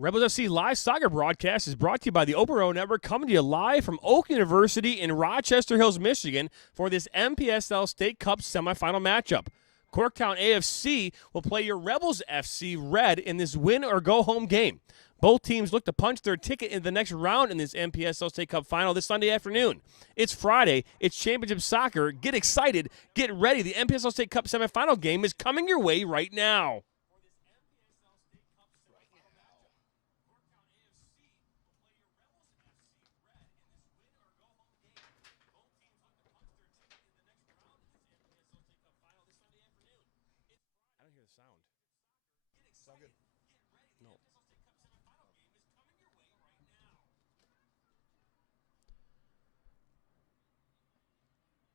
Rebels FC Live Soccer broadcast is brought to you by the Open Network, coming to you live from Oak University in Rochester Hills, Michigan, for this Mpsl State Cup semifinal matchup. Corktown AFC will play your Rebels FC Red in this win-or-go-home game. Both teams look to punch their ticket in the next round in this Mpsl State Cup final this Sunday afternoon. It's Friday. It's championship soccer. Get excited. Get ready. The Mpsl State Cup semifinal game is coming your way right now.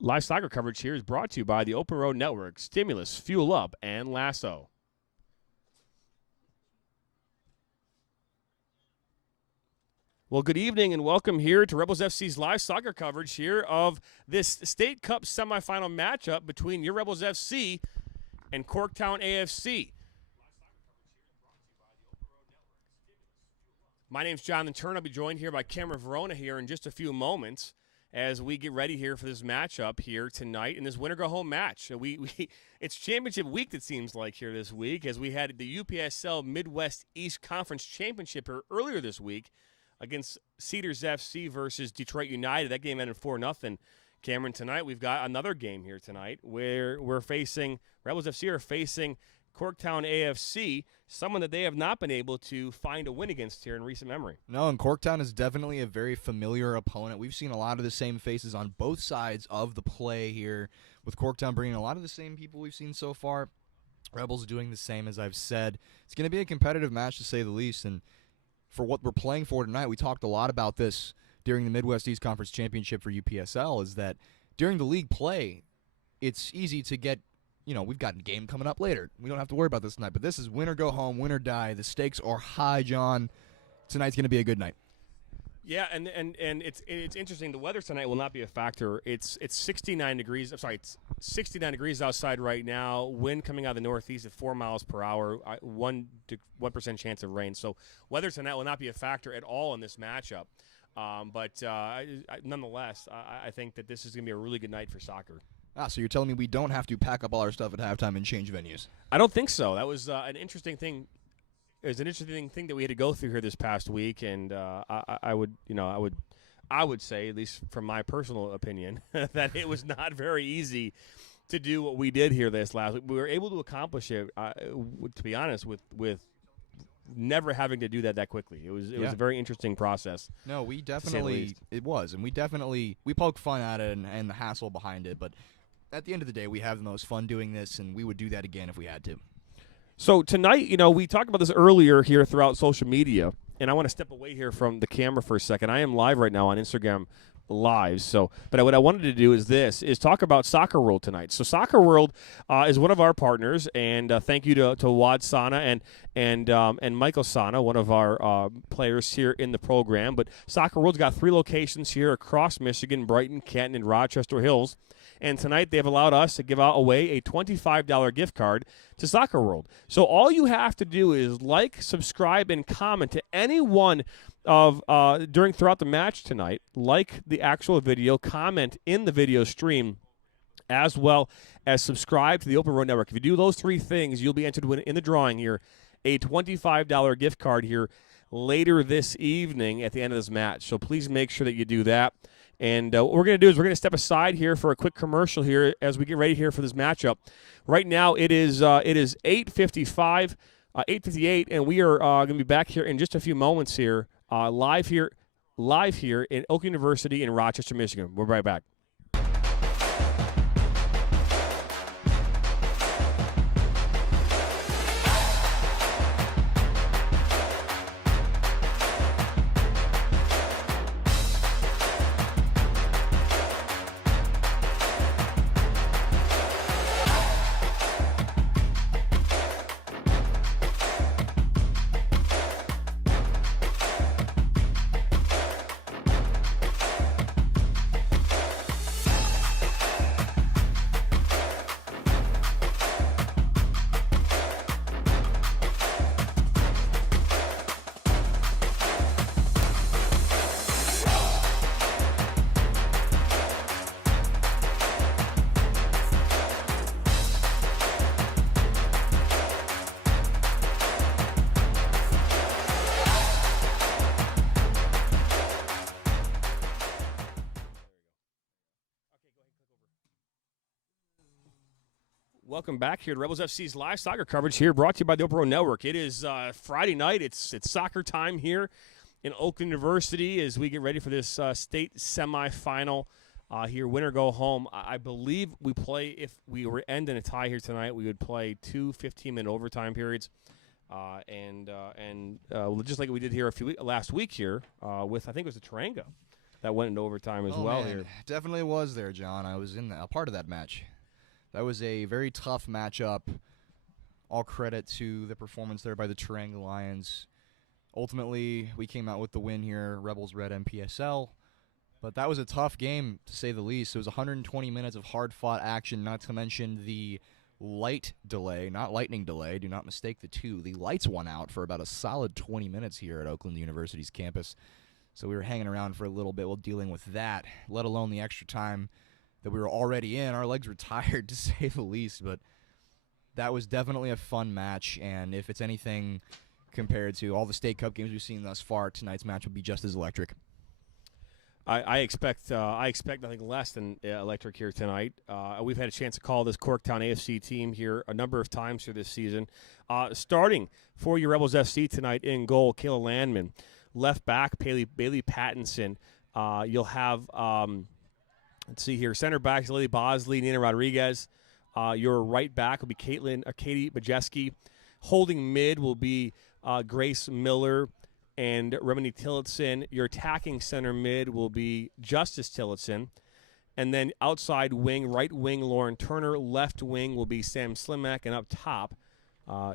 Live soccer coverage here is brought to you by the Open Road Network, Stimulus, Fuel Up, and Lasso. Well, good evening and welcome here to Rebels FC's live soccer coverage here of this State Cup semifinal matchup between your Rebels FC and Corktown AFC. My name's Jonathan Turner. I'll be joined here by Cameron Verona here in just a few moments as we get ready here for this matchup here tonight in this winner-go-home match. It's championship week, it seems like, here this week, as we had the UPSL Midwest East Conference Championship here earlier this week against Cedars FC versus Detroit United. That game ended 4-0. Cameron, tonight we've got another game here tonight where Rebels FC are facing Corktown AFC, someone that they have not been able to find a win against here in recent memory. No, and Corktown is definitely a very familiar opponent. We've seen a lot of the same faces on both sides of the play here, with Corktown bringing a lot of the same people we've seen so far. Rebels doing the same, as I've said. It's going to be a competitive match, to say the least, and for what we're playing for tonight, we talked a lot about this during the Midwest East Conference Championship for UPSL, is that during the league play, it's easy to get, we've got a game coming up later. We don't have to worry about this tonight, but this is win or go home, win or die. The stakes are high, John. Tonight's going to be a good night. Yeah, and it's interesting. The weather tonight will not be a factor. It's 69 degrees. I'm sorry, it's 69 degrees outside right now. Wind coming out of the northeast at 4 miles per hour. 1% chance of rain. So weather tonight will not be a factor at all in this matchup. But nonetheless, I think that this is going to be a really good night for soccer. So you're telling me we don't have to pack up all our stuff at halftime and change venues? I don't think so. That was an interesting thing. It was an interesting thing that we had to go through here this past week, and I would say, at least from my personal opinion, that it was not very easy to do what we did here this last week. We were able to accomplish it, to be honest, with never having to do that quickly. It was a very interesting process. No, we definitely we poke fun at it and the hassle behind it, but at the end of the day, we have the most fun doing this, and we would do that again if we had to. So tonight, we talked about this earlier here throughout social media, and I want to step away here from the camera for a second. I am live right now on Instagram Live, but what I wanted to do is talk about Soccer World tonight. So Soccer World is one of our partners, and thank you to Wad Sana and Michael Sana, one of our players here in the program. But Soccer World's got 3 locations here across Michigan: Brighton, Canton, and Rochester Hills. And tonight they've allowed us to give away a $25 gift card to Soccer World. So all you have to do is like, subscribe, and comment to any one of throughout the match tonight. Like the actual video, comment in the video stream, as well as subscribe to the Open Road Network. If you do those 3 things, you'll be entered to win in the drawing here a $25 gift card here later this evening at the end of this match. So please make sure that you do that. And what we're going to do is we're going to step aside here for a quick commercial here as we get ready here for this matchup. Right now it is 8:55, 8:58, and we are going to be back here in just a few moments here, live here in Oak University in Rochester, Michigan. We're right back. Welcome back here to Rebels FC's live soccer coverage here, brought to you by the Oprah Network. It is Friday night. It's soccer time here in Oakland University as we get ready for this state semifinal here. Winner go home. I believe we play, if we were ending a tie here tonight, we would play 2 15-minute overtime periods. Just like we did here last week here with, I think it was the Taranga that went into overtime as well here. Definitely was there, John. I was a part of that match. That was a very tough matchup. All credit to the performance there by the Taranga Lions. Ultimately, we came out with the win here. Rebels red Mpsl. But that was a tough game, to say the least. It was 120 minutes of hard-fought action, not to mention the light delay, not lightning delay. Do not mistake the two. The lights went out for about a solid 20 minutes here at Oakland University's campus. So we were hanging around for a little bit while dealing with that, let alone the extra time that we were already in. Our legs were tired, to say the least, but that was definitely a fun match, and if it's anything compared to all the State Cup games we've seen thus far, tonight's match will be just as electric. I expect nothing less than electric here tonight. We've had a chance to call this Corktown AFC team here a number of times here this season. Starting for your Rebels FC tonight in goal, Kayla Landman. Left back, Bailey Pattinson. You'll have... let's see here. Center backs, Lily Bosley, Nina Rodriguez. Your right back will be Katie Majeski. Holding mid will be Grace Miller and Remini Tillotson. Your attacking center mid will be Justice Tillotson. And then outside wing, right wing, Lauren Turner. Left wing will be Sam Slimak. And up top,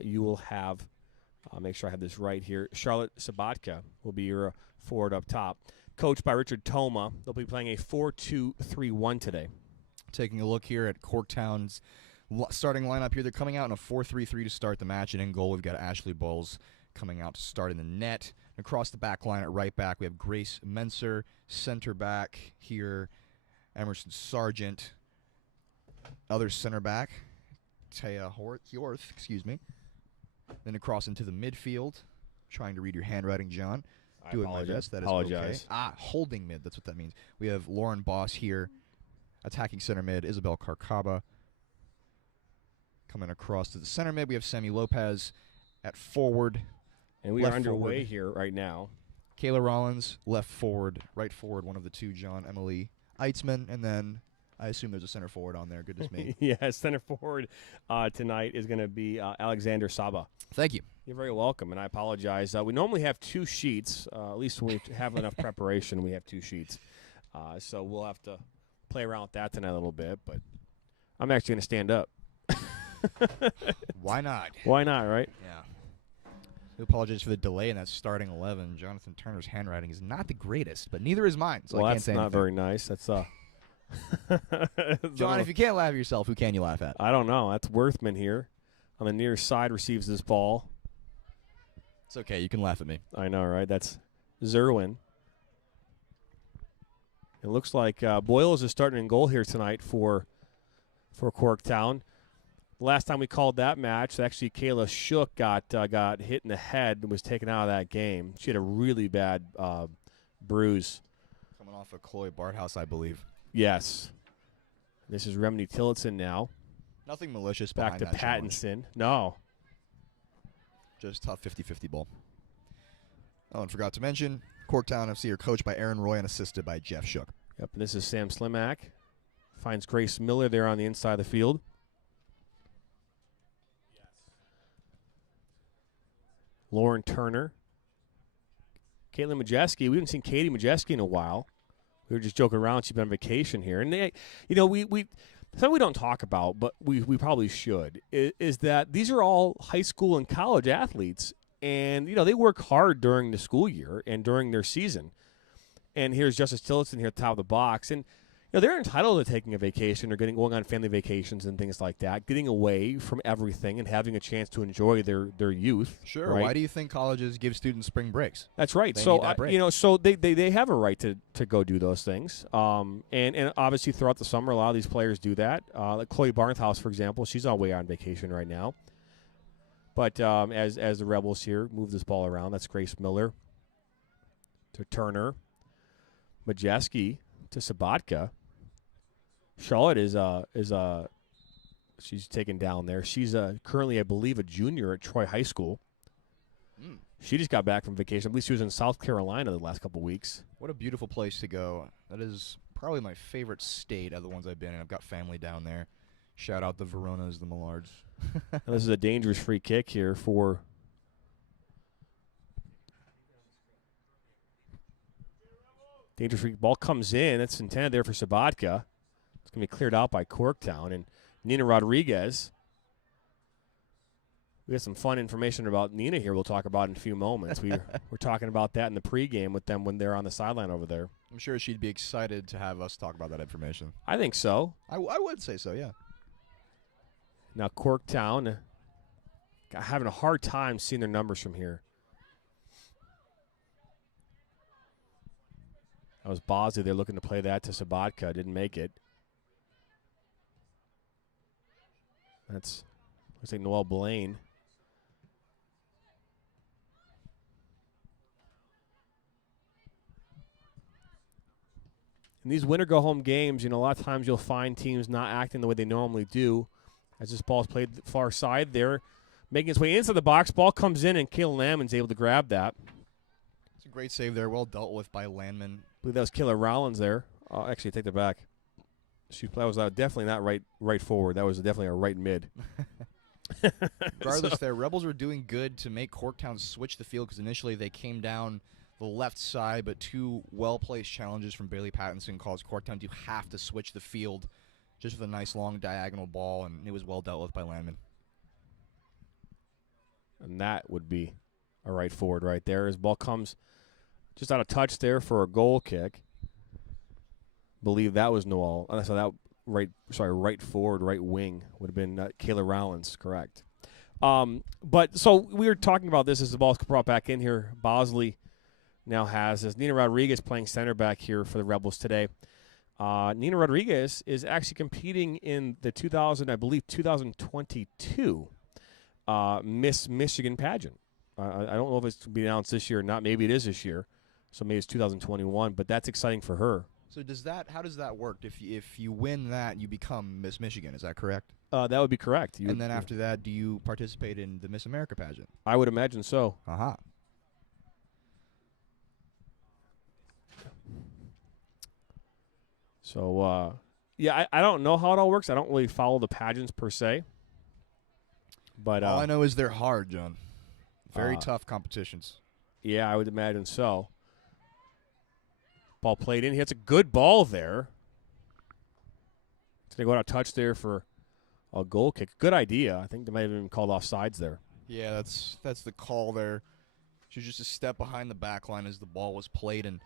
you will have, make sure I have this right here, Charlotte Sabatka will be your forward up top. Coached by Richard Toma. They'll be playing a 4-2-3-1 today. Taking a look here at Corktown's starting lineup here. They're coming out in a 4-3-3 to start the match, and in goal we've got Ashley Bowles coming out to start in the net. Across the back line at right back, we have Grace Menser. Center back here, Emerson Sargent. Other center back, Taya Hjorth, Then across into the midfield. Trying to read your handwriting, John. Doing my best. That is okay. Holding mid. That's what that means. We have Lauren Boss here. Attacking center mid, Isabel Carcaba. Coming across to the center mid, we have Sammy Lopez at forward. And we are underway here right now. Kayla Rollins, left forward. Right forward, one of the two, John Emily Eitzman. And then I assume there's a center forward on there. Goodness me. Yeah, center forward tonight is going to be Alexander Saba. Thank you. You're very welcome, and I apologize. We normally have 2 sheets. At least when we have enough preparation, we have 2 sheets. So we'll have to play around with that tonight a little bit. But I'm actually going to stand up. Why not? Why not, right? Yeah. I apologize for the delay in that starting 11. Jonathan Turner's handwriting is not the greatest, but neither is mine, so I can't say anything. That's not very nice. That's John, if you can't laugh at yourself, who can you laugh at? I don't know. That's Worthman here. On the near side receives this ball. It's okay. You can laugh at me. I know, right? That's Zerwin. It looks like Boyles is starting in goal here tonight for Corktown. Last time we called that match, actually Kayla Shook got hit in the head and was taken out of that game. She had a really bad bruise. Coming off of Chloe Barthouse, I believe. Yes. This is Remini Tillotson now. Nothing malicious behind that. Back to Pattinson. Challenge. No. Just tough 50-50 ball. Oh, and forgot to mention, Corktown FC are coached by Aaron Roy and assisted by Jeff Shook. Yep, and this is Sam Slimak. Finds Grace Miller there on the inside of the field. Yes. Lauren Turner. Caitlin Majeski. We haven't seen Katie Majeski in a while. We were just joking around. She's been on vacation here. And, we something we don't talk about, but we probably should, is that these are all high school and college athletes. And, they work hard during the school year and during their season. And here's Justice Tillotson here at the top of the box. And, they're entitled to taking a vacation or going on family vacations and things like that, getting away from everything and having a chance to enjoy their youth. Sure. Right? Why do you think colleges give students spring breaks? That's right. They so, need that break. So they have a right to go do those things. And obviously throughout the summer, a lot of these players do that. Like Chloe Barnhouse, for example, she's away on vacation right now. But as the Rebels here move this ball around, that's Grace Miller to Turner, Majeski to Sabatka. Charlotte is she's taken down there. She's currently, I believe, a junior at Troy High School. She just got back from vacation. I believe she was in South Carolina the last couple weeks. What a beautiful place to go. That is probably my favorite state of the ones I've been in. I've got family down there. Shout out the Veronas, the Millards. This is a dangerous free kick here for dangerous free ball comes in. It's intended there for Sabatka. It's going to be cleared out by Corktown. And Nina Rodriguez. We have some fun information about Nina here we'll talk about in a few moments. We're talking about that in the pregame with them when they're on the sideline over there. I'm sure she'd be excited to have us talk about that information. I think so. I would say so, yeah. Now Corktown having a hard time seeing their numbers from here. That was Bosley. They're looking to play that to Sabatka. Didn't make it. Looks like Noelle Blaine. In these winner-go-home games, a lot of times you'll find teams not acting the way they normally do. As this ball is played far side there, making its way into the box. Ball comes in, and Kayla Landman's able to grab that. It's a great save there. Well dealt with by Landman. I believe that was Kayla Rollins there. Actually, take that back. That was definitely not right forward. That was definitely a right mid. Regardless, there, Rebels were doing good to make Corktown switch the field because initially they came down the left side, but two well-placed challenges from Bailey Pattinson caused Corktown to have to switch the field just with a nice long diagonal ball, and it was well dealt with by Landman. And that would be a right forward right there. His ball comes just out of touch there for a goal kick. Believe that was Noel. So that right forward, right wing would have been Kayla Rollins, correct. But so we were talking about this as the ball's brought back in here. Bosley now has this. Nina Rodriguez playing center back here for the Rebels today. Nina Rodriguez is actually competing in the 2022 Miss Michigan pageant. I don't know if it's to be announced this year or not. Maybe it is this year. So maybe it's 2021, but that's exciting for her. So how does that work? If you win that, you become Miss Michigan. Is that correct? That would be correct. And then after that, do you participate in the Miss America pageant? I would imagine so. Aha. So, I don't know how it all works. I don't really follow the pageants per se. But all I know is they're hard, John. Very tough competitions. Yeah, I would imagine so. Ball played in. He hits a good ball there. It's going to go out of touch there for a goal kick. Good idea. I think they might have even called off sides there. Yeah, that's the call there. She was just a step behind the back line as the ball was played. And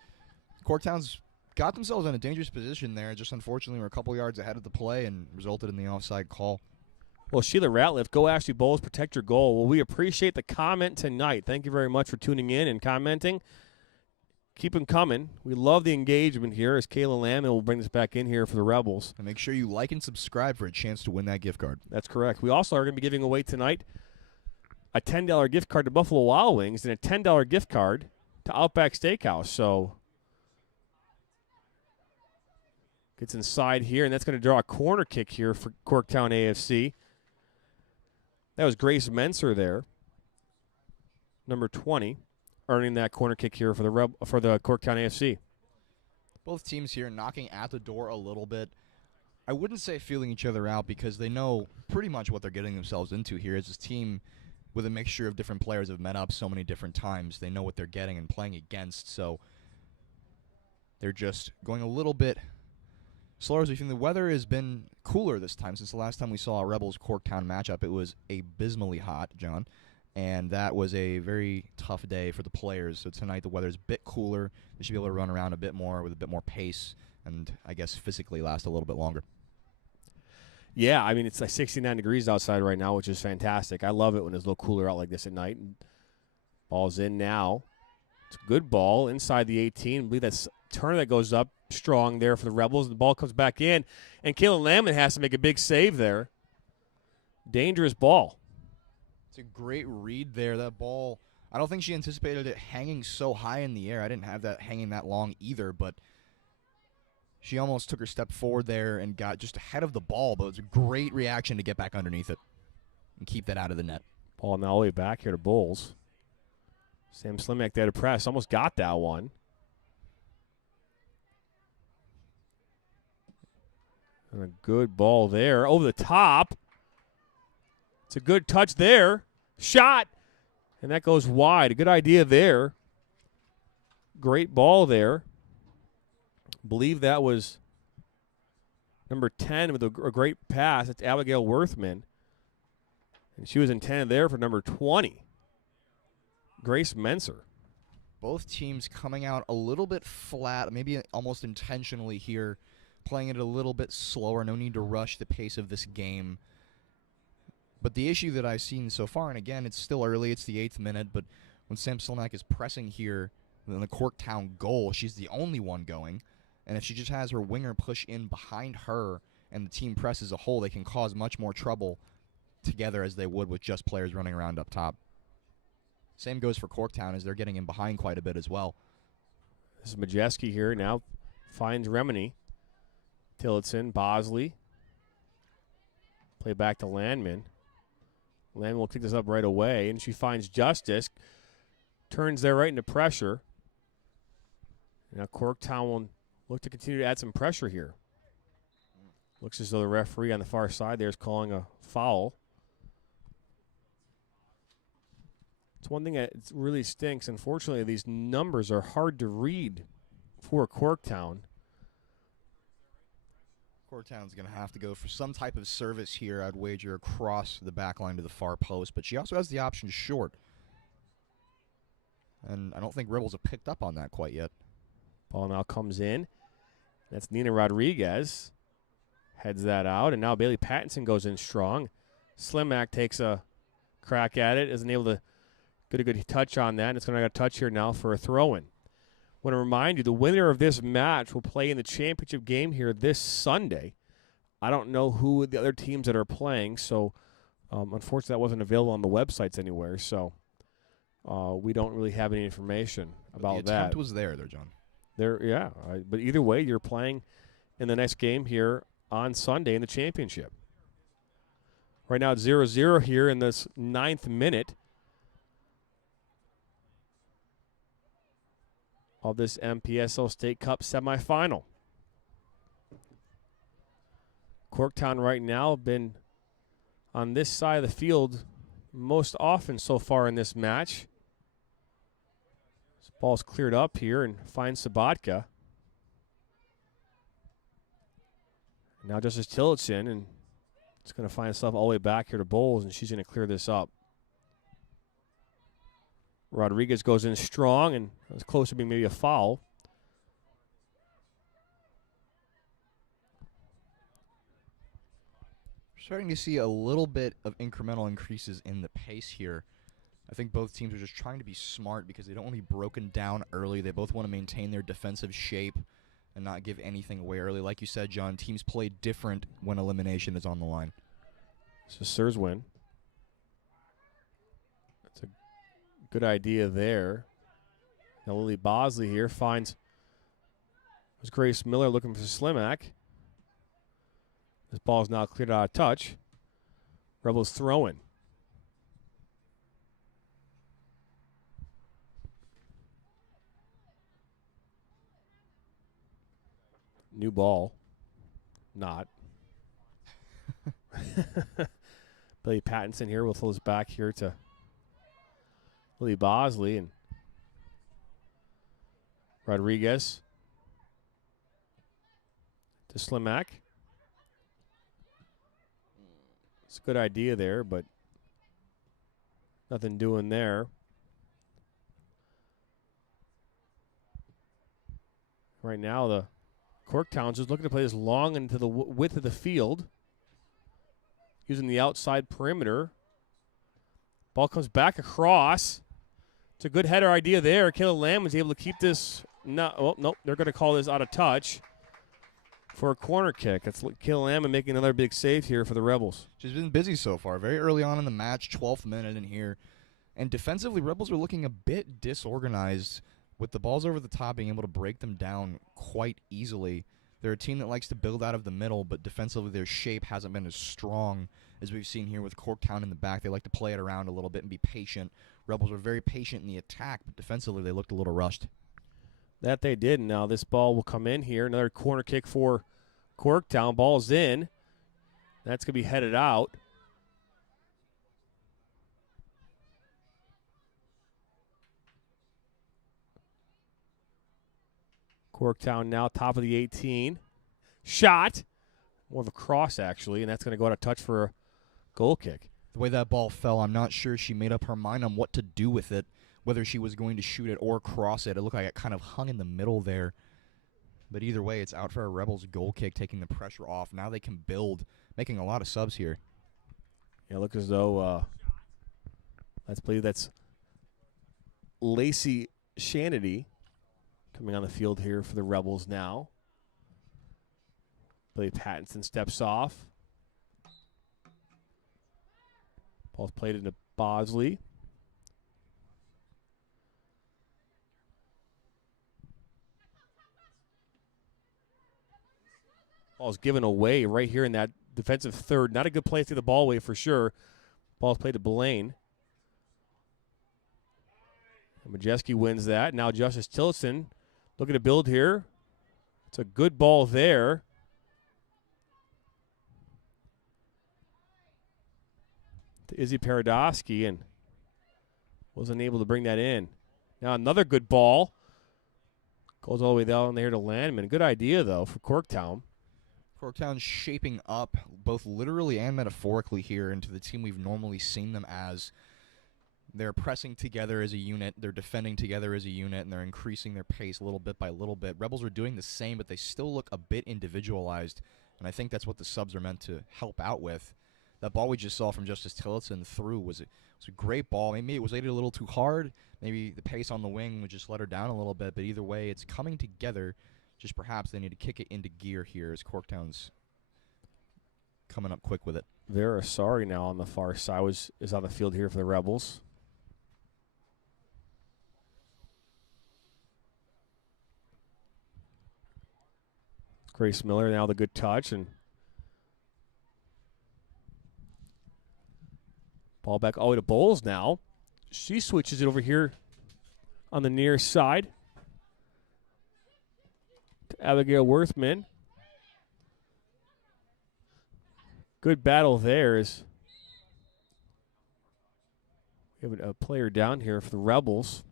Corktown's got themselves in a dangerous position there. Just unfortunately were a couple yards ahead of the play and resulted in the offside call. Well, Sheila Ratliff, go Ashley Bowles, protect your goal. Well, we appreciate the comment tonight. Thank you very much for tuning in and commenting. Keep them coming. We love the engagement here as Kayla Landman will bring this back in here for the Rebels. And make sure you like and subscribe for a chance to win that gift card. That's correct. We also are going to be giving away tonight a $10 gift card to Buffalo Wild Wings and a $10 gift card to Outback Steakhouse. So gets inside here, and that's going to draw a corner kick here for Corktown AFC. That was Grace Menser there, number 20. Earning that corner kick here for the Corktown AFC. Both teams here knocking at the door a little bit. I wouldn't say feeling each other out because they know pretty much what they're getting themselves into here. As this team with a mixture of different players have met up so many different times. They know what they're getting and playing against, so they're just going a little bit slower as we think. The weather has been cooler this time since the last time we saw a Rebels-Corktown matchup. It was abysmally hot, John. And that was a very tough day for the players. So tonight the weather's a bit cooler. They should be able to run around a bit more with a bit more pace and, I guess, physically last a little bit longer. Yeah, I mean, it's like 69 degrees outside right now, which is fantastic. I love it when it's a little cooler out like this at night. Ball's in now. It's a good ball inside the 18. I believe that's Turner that goes up strong there for the Rebels. The ball comes back in, and Kayla Landman has to make a big save there. Dangerous ball. It's a great read there. That ball, I don't think she anticipated it hanging so high in the air. I didn't have that hanging that long either, but She almost took her step forward there and got just ahead of the ball, but it was a great reaction to get back underneath it and keep that out of the net. Ball now all the way back here to Bulls. Sam Slimak there to press. Almost got that one. And a good ball there. Over the top. It's a good touch there. Shot. And that goes wide. A good idea there. Great ball there. Believe that was number 10 with a great pass. It's Abigail Worthman. And she was intended there for number 20. Grace Menser. Both teams coming out a little bit flat, maybe almost intentionally here, playing it a little bit slower. No need to rush the pace of this game. But the issue that I've seen so far, and again, it's still early, it's the 8th minute, but when Sam Slimak is pressing here in the Corktown goal, she's the only one going. And if she just has her winger push in behind her and the team press as a whole, they can cause much more trouble together as they would with just players running around up top. Same goes for Corktown as they're getting in behind quite a bit as well. This is Majeski here now. Finds Remini. Tillotson, Bosley. Play back to Landman. Landman will pick this up right away, and she finds Justice. Turns there right into pressure. Now Corktown will look to continue to add some pressure here. Looks as though the referee on the far side there is calling a foul. It's one thing that really stinks. Unfortunately, these numbers are hard to read for Corktown. Corktown's going to have to go for some type of service here, I'd wager, across the back line to the far post. But she also has the option short. And I don't think Rebels have picked up on that quite yet. Ball now comes in. That's Nina Rodriguez. Heads that out. And now Bailey Pattinson goes in strong. Slimak takes a crack at it. Isn't able to get a good touch on that. And it's going to get a touch here now for a throw-in. Want to remind you, the winner of this match will play in the championship game here this Sunday. I don't know who the other teams that are playing, so unfortunately that wasn't available on the websites anywhere, so we don't really have any information about that. The attempt was there, John. Yeah, but either way, you're playing in the next game here on Sunday in the championship. Right now it's 0-0 here in this 9th minute of this Mpsl State Cup semifinal. Corktown right now have been on this side of the field most often so far in this match. This ball's cleared up here and finds Sabatka. Now Justice Tillotson, and it's going to find itself all the way back here to Bowles, and she's going to clear this up. Rodriguez goes in strong, and it was close to being maybe a foul. Starting to see a little bit of incremental increases in the pace here. I think both teams are just trying to be smart because they don't want to be broken down early. They both want to maintain their defensive shape and not give anything away early. Like you said, John, teams play different when elimination is on the line. So Sirs win. That's a good idea there. Now Lily Bosley here finds there's Grace Miller looking for Slimak. This ball is now cleared out of touch. Rebels throwing. New ball. Not. Billy Pattinson here will throw this back here to Lily Bosley and Rodriguez to Slimak. It's a good idea there, but nothing doing there. Right now, the Corktown's just looking to play this long into the width of the field, using the outside perimeter. Ball comes back across. It's a good header idea there. Kayla Lamb was able to keep this. Nope, they're going to call this out of touch for a corner kick. That's Kayla Lamb making another big save here for the Rebels. She's been busy so far. Very early on in the match, 12th minute in here. And defensively, Rebels are looking a bit disorganized with the balls over the top, being able to break them down quite easily. They're a team that likes to build out of the middle, but defensively their shape hasn't been as strong as we've seen here with Corktown in the back. They like to play it around a little bit and be patient. Rebels were very patient in the attack, but defensively they looked a little rushed. That they did. Now this ball will come in here. Another corner kick for Corktown. Ball's in. That's going to be headed out. Corktown now top of the 18. Shot. More of a cross, actually, and that's going to go out of touch for a goal kick. The way that ball fell, I'm not sure she made up her mind on what to do with it, whether she was going to shoot it or cross it. It looked like it kind of hung in the middle there. But either way, it's out for a Rebels goal kick, taking the pressure off. Now they can build, making a lot of subs here. Yeah, look as though that's Lacey Shanity coming on the field here for the Rebels now. Billy Pattinson steps off. Ball's played into Bosley. Ball's given away right here in that defensive third. Not a good play to the ball away for sure. Ball's played to Blaine. And Majeski wins that. Now Justice Tillotson looking to build here. It's a good ball there. To Izzy Paradosky, and wasn't able to bring that in. Now another good ball. Goes all the way down there to Landman. Good idea, though, for Corktown. Corktown shaping up both literally and metaphorically here into the team we've normally seen them as. They're pressing together as a unit, they're defending together as a unit, and they're increasing their pace little bit by little bit. Rebels are doing the same, but they still look a bit individualized, and I think that's what the subs are meant to help out with. That ball we just saw from Justice Tillotson through was a great ball. Maybe it was hit a little too hard. Maybe the pace on the wing would just let her down a little bit, but either way, it's coming together. Just perhaps they need to kick it into gear here as Corktown's coming up quick with it. Vera Sorry now on the far side is on the field here for the Rebels. Grace Miller now the good touch, and ball back all the way to Bowles now. She switches it over here on the near side to Abigail Worthman. Good battle there as we have a player down here for the Rebels.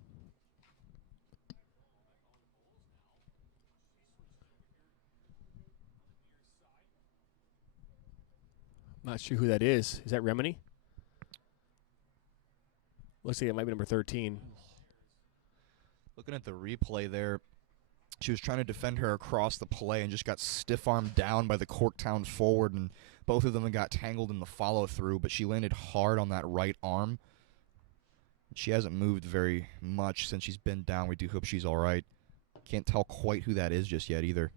Not sure who that is. Is that Remini? Looks like it might be number 13. Looking at the replay there, she was trying to defend her across the play and just got stiff-armed down by the Corktown forward, and both of them got tangled in the follow-through, but she landed hard on that right arm. She hasn't moved very much since she's been down. We do hope she's all right. Can't tell quite who that is just yet either.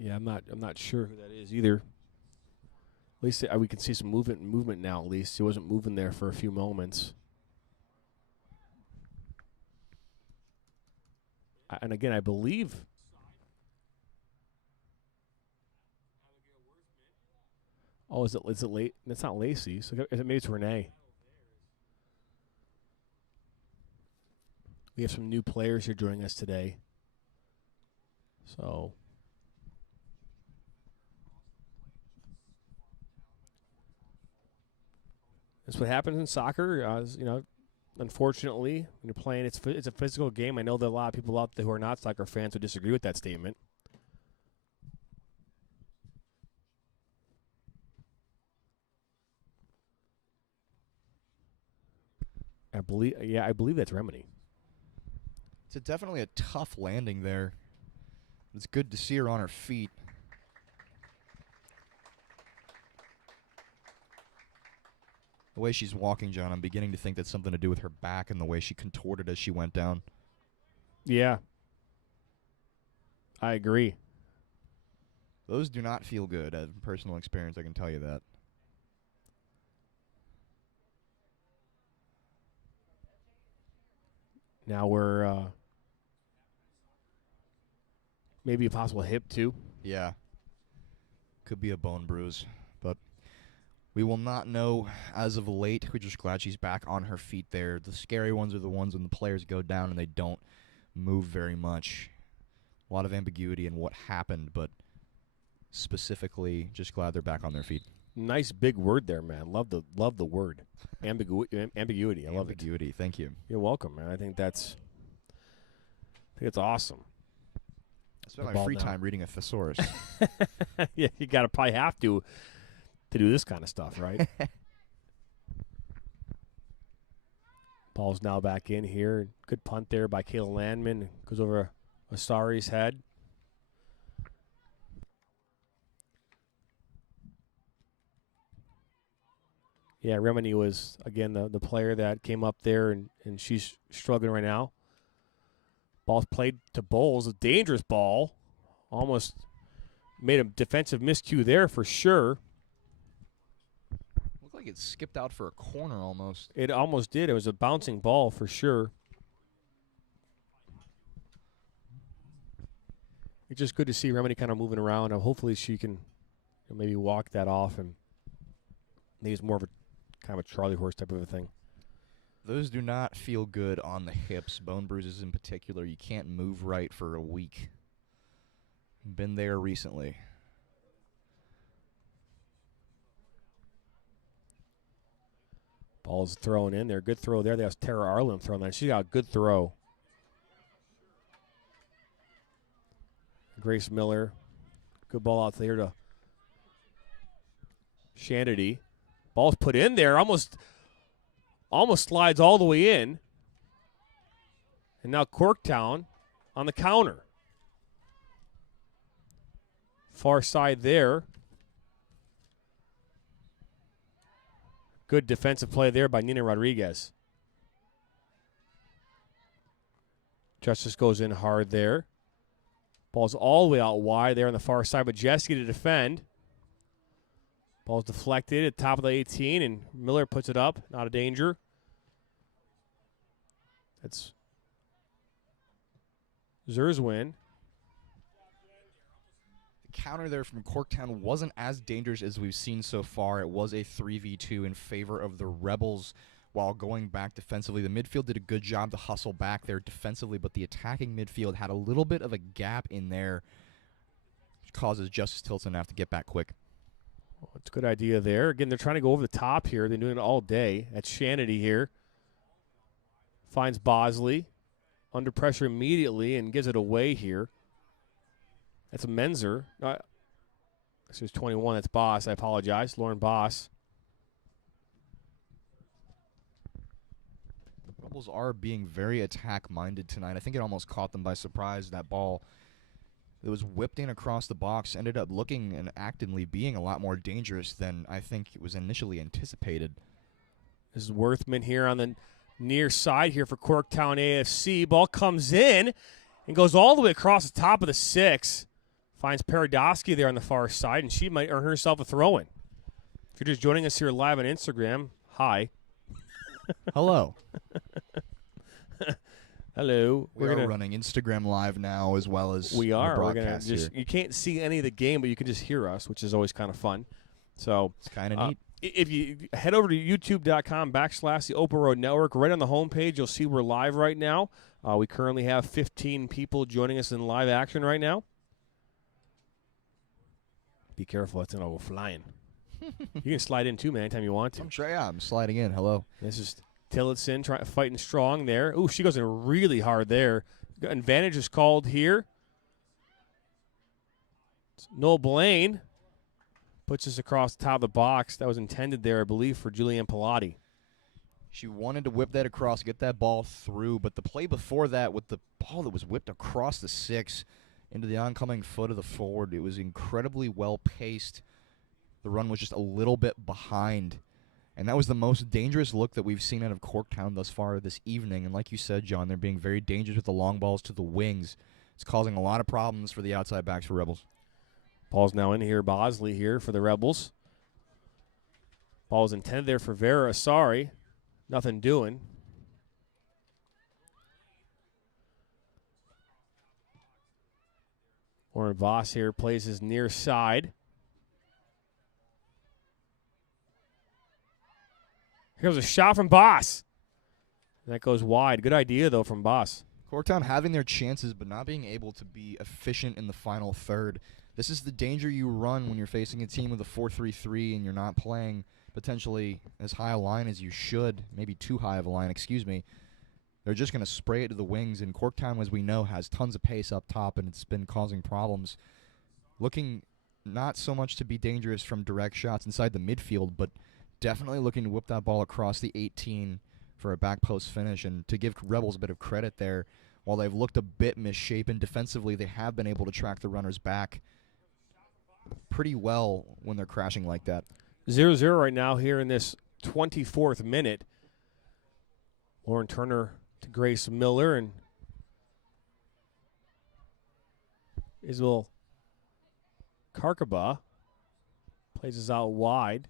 Yeah, I'm not sure who that is either. At least we can see some movement now. At least he wasn't moving there for a few moments. And again, I believe. Oh, is it late? It's not Lacey. So maybe it's Renee. We have some new players here joining us today. So. That's what happens in soccer. Unfortunately, when you're playing, it's a physical game. I know that a lot of people out there who are not soccer fans would disagree with that statement. I believe that's Remini. It's definitely a tough landing there. It's good to see her on her feet. The way she's walking, John, I'm beginning to think that's something to do with her back and the way she contorted as she went down. Yeah. I agree. Those do not feel good. As personal experience, I can tell you that. Now we're Maybe a possible hip, too. Yeah. Could be a bone bruise. But we will not know as of late. We're just glad she's back on her feet there. The scary ones are the ones when the players go down and they don't move very much. A lot of ambiguity in what happened, but specifically just glad they're back on their feet. Nice big word there, man. Love the word. Ambiguity. I love it. Ambiguity. Thank you. You're welcome, man. I think it's awesome. I spent my free time reading a thesaurus. Yeah, you got to probably have to do this kind of stuff, right? Ball's now back in here. Good punt there by Kayla Landman. Goes over Asari's head. Yeah, Remini was, again, the player that came up there, and she's struggling right now. Ball's played to Bowles, a dangerous ball. Almost made a defensive miscue there for sure. Looked like it skipped out for a corner almost. It almost did. It was a bouncing ball for sure. It's just good to see Remini kind of moving around. Hopefully she can maybe walk that off, and maybe it's more of a kind of a Charlie horse type of a thing. Those do not feel good on the hips. Bone bruises in particular. You can't move right for a week. Been there recently. Ball's thrown in there. Good throw there. That was Tara Arlen throwing that. She got a good throw. Grace Miller. Good ball out there to Shanity. Ball's put in there. Almost slides all the way in. And now Corktown on the counter. Far side there. Good defensive play there by Nina Rodriguez. Justice goes in hard there. Ball's all the way out wide there on the far side, but Jesse to defend. Ball's deflected at top of the 18, and Miller puts it up. Not a danger. That's Zerzwin. The counter there from Corktown wasn't as dangerous as we've seen so far. It was a 3v2 in favor of the Rebels while going back defensively. The midfield did a good job to hustle back there defensively, but the attacking midfield had a little bit of a gap in there, which causes Justice Tilton to have to get back quick. Well, it's a good idea there. Again, they're trying to go over the top here. They're doing it all day. That's Shanity here. Finds Bosley. Under pressure immediately and gives it away here. That's a Menzer. This is 21. That's Boss. I apologize. Lauren Boss. Rebels are being very attack-minded tonight. I think it almost caught them by surprise. That ball that was whipped in across the box ended up looking and actively being a lot more dangerous than I think it was initially anticipated. This is Worthman here on the near side here for Corktown AFC. Ball comes in and goes all the way across the top of the 6. Finds Paradosky there on the far side, and she might earn herself a throw-in. If you're just joining us here live on Instagram, hi. Hello. Hello. We're running Instagram Live now as well as we are. The We're gonna broadcast just here. You can't see any of the game, but you can just hear us, which is always kind of fun. So It's kind of neat. If you head over to youtube.com/the Open Road Network, right on the homepage, you'll see we're live right now. We currently have 15 people joining us in live action right now. Be careful, it's going to go flying. You can slide in too, man, anytime you want to. I'm sure, yeah, I'm sliding in. Hello. This is Tillotson fighting strong there. Ooh, she goes in really hard there. Advantage is called here. Noel Blaine puts us across the top of the box. That was intended there, I believe, for Julianne Pilati. She wanted to whip that across, get that ball through, but the play before that with the ball that was whipped across the 6 into the oncoming foot of the forward, it was incredibly well-paced. The run was just a little bit behind, and that was the most dangerous look that we've seen out of Corktown thus far this evening. And like you said, John, they're being very dangerous with the long balls to the wings. It's causing a lot of problems for the outside backs for Rebels. Ball's now in here. Bosley here for the Rebels. Ball was intended there for Vera Asari. Nothing doing. Lauren Voss here plays his near side. Here goes a shot from Boss. That goes wide. Good idea, though, from Boss. Corktown having their chances but not being able to be efficient in the final third. This is the danger you run when you're facing a team with a 4-3-3 and you're not playing potentially as high a line as you should, maybe too high of a line, excuse me. They're just going to spray it to the wings, and Corktown, as we know, has tons of pace up top, and it's been causing problems. Looking not so much to be dangerous from direct shots inside the midfield, but definitely looking to whip that ball across the 18 for a back post finish. And to give Rebels a bit of credit there, while they've looked a bit misshapen defensively, they have been able to track the runners back pretty well when they're crashing like that. 0-0 right now here in this 24th minute. Lauren Turner to Grace Miller, and Isabel Karkaba plays us out wide.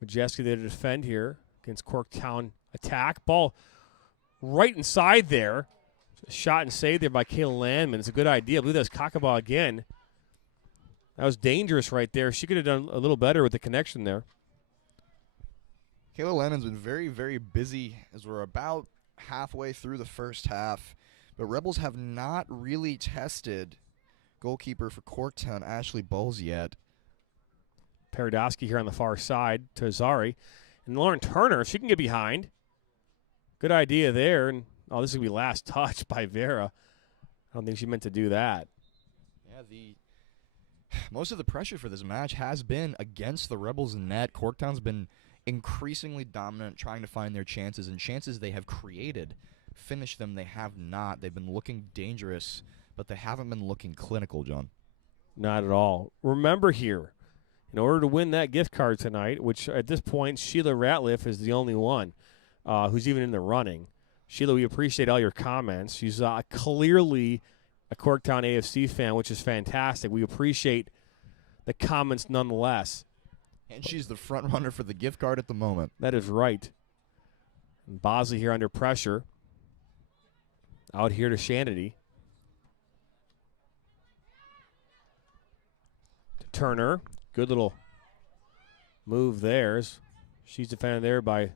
Majeski there to defend here against Corktown attack. Ball right inside there. Shot and saved there by Kayla Landman. It's a good idea. I believe that's Kakaba again. That was dangerous right there. She could have done a little better with the connection there. Kayla Landman's been very, very busy as we're about halfway through the first half. But Rebels have not really tested goalkeeper for Corktown, Ashley Bowles, yet. Paradowski here on the far side to Zari. And Lauren Turner, if she can get behind. Good idea there. And this is going to be last touch by Vera. I don't think she meant to do that. Yeah, most of the pressure for this match has been against the Rebels in net. Corktown's been increasingly dominant, trying to find their chances, and chances they have created. Finish them, they have not. They've been looking dangerous, but they haven't been looking clinical, John. Not at all. Remember here, in order to win that gift card tonight, which at this point Sheila Ratliff is the only one who's even in the running. Sheila, we appreciate all your comments. She's clearly a Corktown AFC fan, which is fantastic. We appreciate the comments nonetheless. And she's the front runner for the gift card at the moment. That is right. And Bosley here under pressure. Out here to Shanity. To Turner. Good little move there. She's defended there by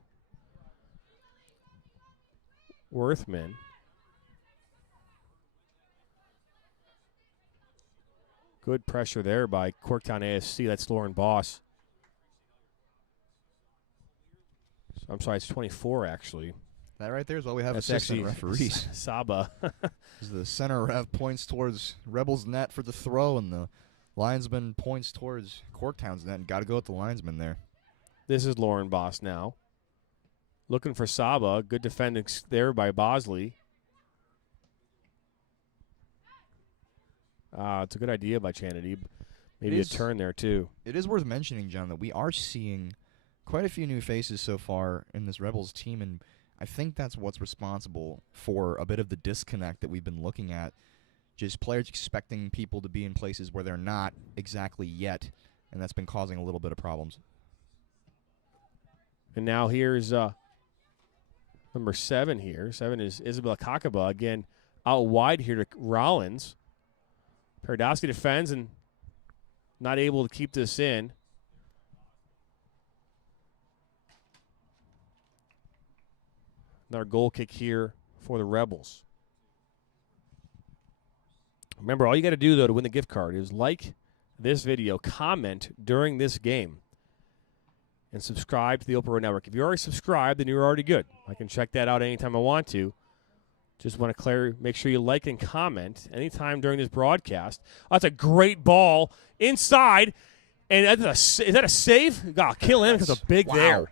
Worthman. Good pressure there by Corktown AFC. That's Lauren Boss. I'm sorry, it's 24 actually. That right there is why we have That's assistant actually referees. Saba. The center ref points towards Rebels net for the throw, and the linesman points towards Corktown's net, and got to go with the linesman there. This is Lauren Boss now. Looking for Saba. Good defending there by Bosley. It's a good idea by Chanity. Maybe a turn there, too. It is worth mentioning, John, that we are seeing quite a few new faces so far in this Rebels team, and I think that's what's responsible for a bit of the disconnect that we've been looking at. Just players expecting people to be in places where they're not exactly yet, and that's been causing a little bit of problems. And now here's number 7 here. 7 is Isabella Kakaba. Again, out wide here to Rollins. Paradowski defends and not able to keep this in. Another goal kick here for the Rebels. Remember, all you got to do, though, to win the gift card is like this video, comment during this game, and subscribe to the Oprah Network. If you're already subscribed, then you're already good. I can check that out anytime I want to. Just want to make sure you like and comment anytime during this broadcast. That's a great ball inside. And is that a save? Kill him because it's a big there.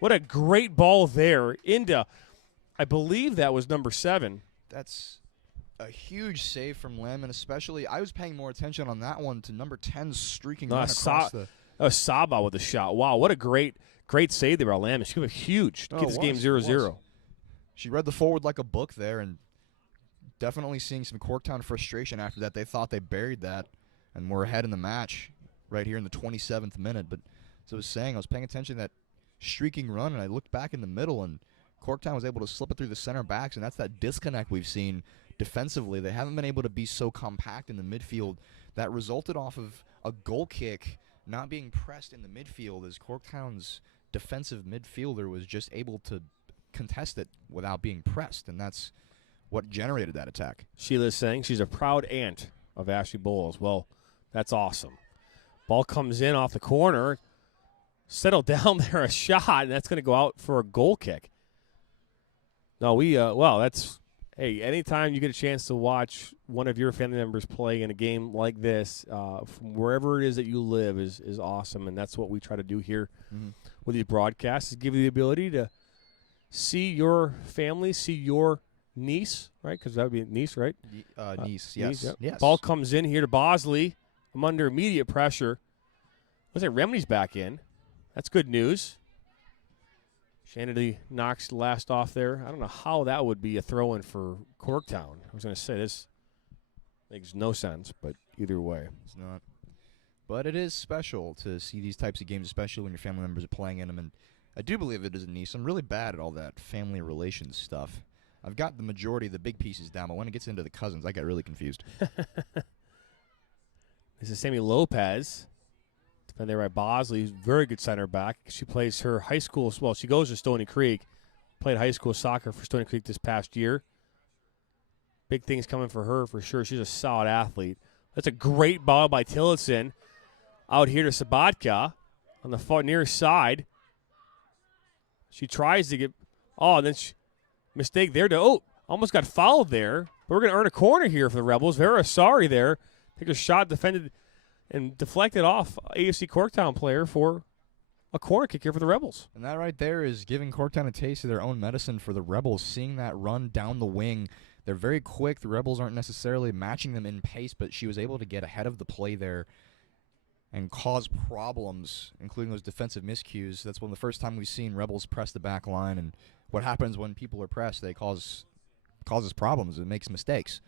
What a great ball there into, I believe that was number 7. That's a huge save from Lamb, and especially I was paying more attention on that one to number 10 streaking run across the. That was Saba with the shot. Wow, what a great save there by Lamb. She was huge to keep this game 0-0. She read the forward like a book there, and definitely seeing some Corktown frustration after that. They thought they buried that, and were ahead in the match right here in the 27th minute. But as I was saying, I was paying attention to that streaking run, and I looked back in the middle, and Corktown was able to slip it through the center backs, and that's that disconnect we've seen defensively. They haven't been able to be so compact in the midfield. That resulted off of a goal kick not being pressed in the midfield, as Corktown's defensive midfielder was just able to contest it without being pressed, and that's what generated that attack. Sheila's saying she's a proud aunt of Ashley Bowles. Well, that's awesome. Ball comes in off the corner. Settle down there, a shot, and that's going to go out for a goal kick. No, that's, hey, anytime you get a chance to watch one of your family members play in a game like this, from wherever it is that you live is awesome, and that's what we try to do here with these broadcasts, is give you the ability to see your family, see your niece, right? Because that would be a niece, right? Niece, yes. Niece, yep. Yes. Ball comes in here to Bosley. I'm under immediate pressure. Looks like Remy's back in. That's good news. Shanity knocks the last off there. I don't know how that would be a throw-in for Corktown. I was going to say this makes no sense, but either way. It's not. But it is special to see these types of games, especially when your family members are playing in them. And I do believe it is a niece. I'm really bad at all that family relations stuff. I've got the majority of the big pieces down, but when it gets into the cousins, I get really confused. This is Sammy Lopez. Defended by Bosley, very good center back. She plays her high school, well, she goes to Stony Creek. Played high school soccer for Stony Creek this past year. Big things coming for her for sure. She's a solid athlete. That's a great ball by Tillotson. Out here to Sabatka on the far near side. She tries to get, and then mistake there almost got fouled there. But we're going to earn a corner here for the Rebels. Vera sorry there. Take a shot, defended and deflected off AFC Corktown player for a corner kick here for the Rebels. And that right there is giving Corktown a taste of their own medicine for the Rebels, seeing that run down the wing. They're very quick. The Rebels aren't necessarily matching them in pace, but she was able to get ahead of the play there and cause problems, including those defensive miscues. That's one of the first time we've seen Rebels press the back line, and what happens when people are pressed, they causes problems. It makes mistakes.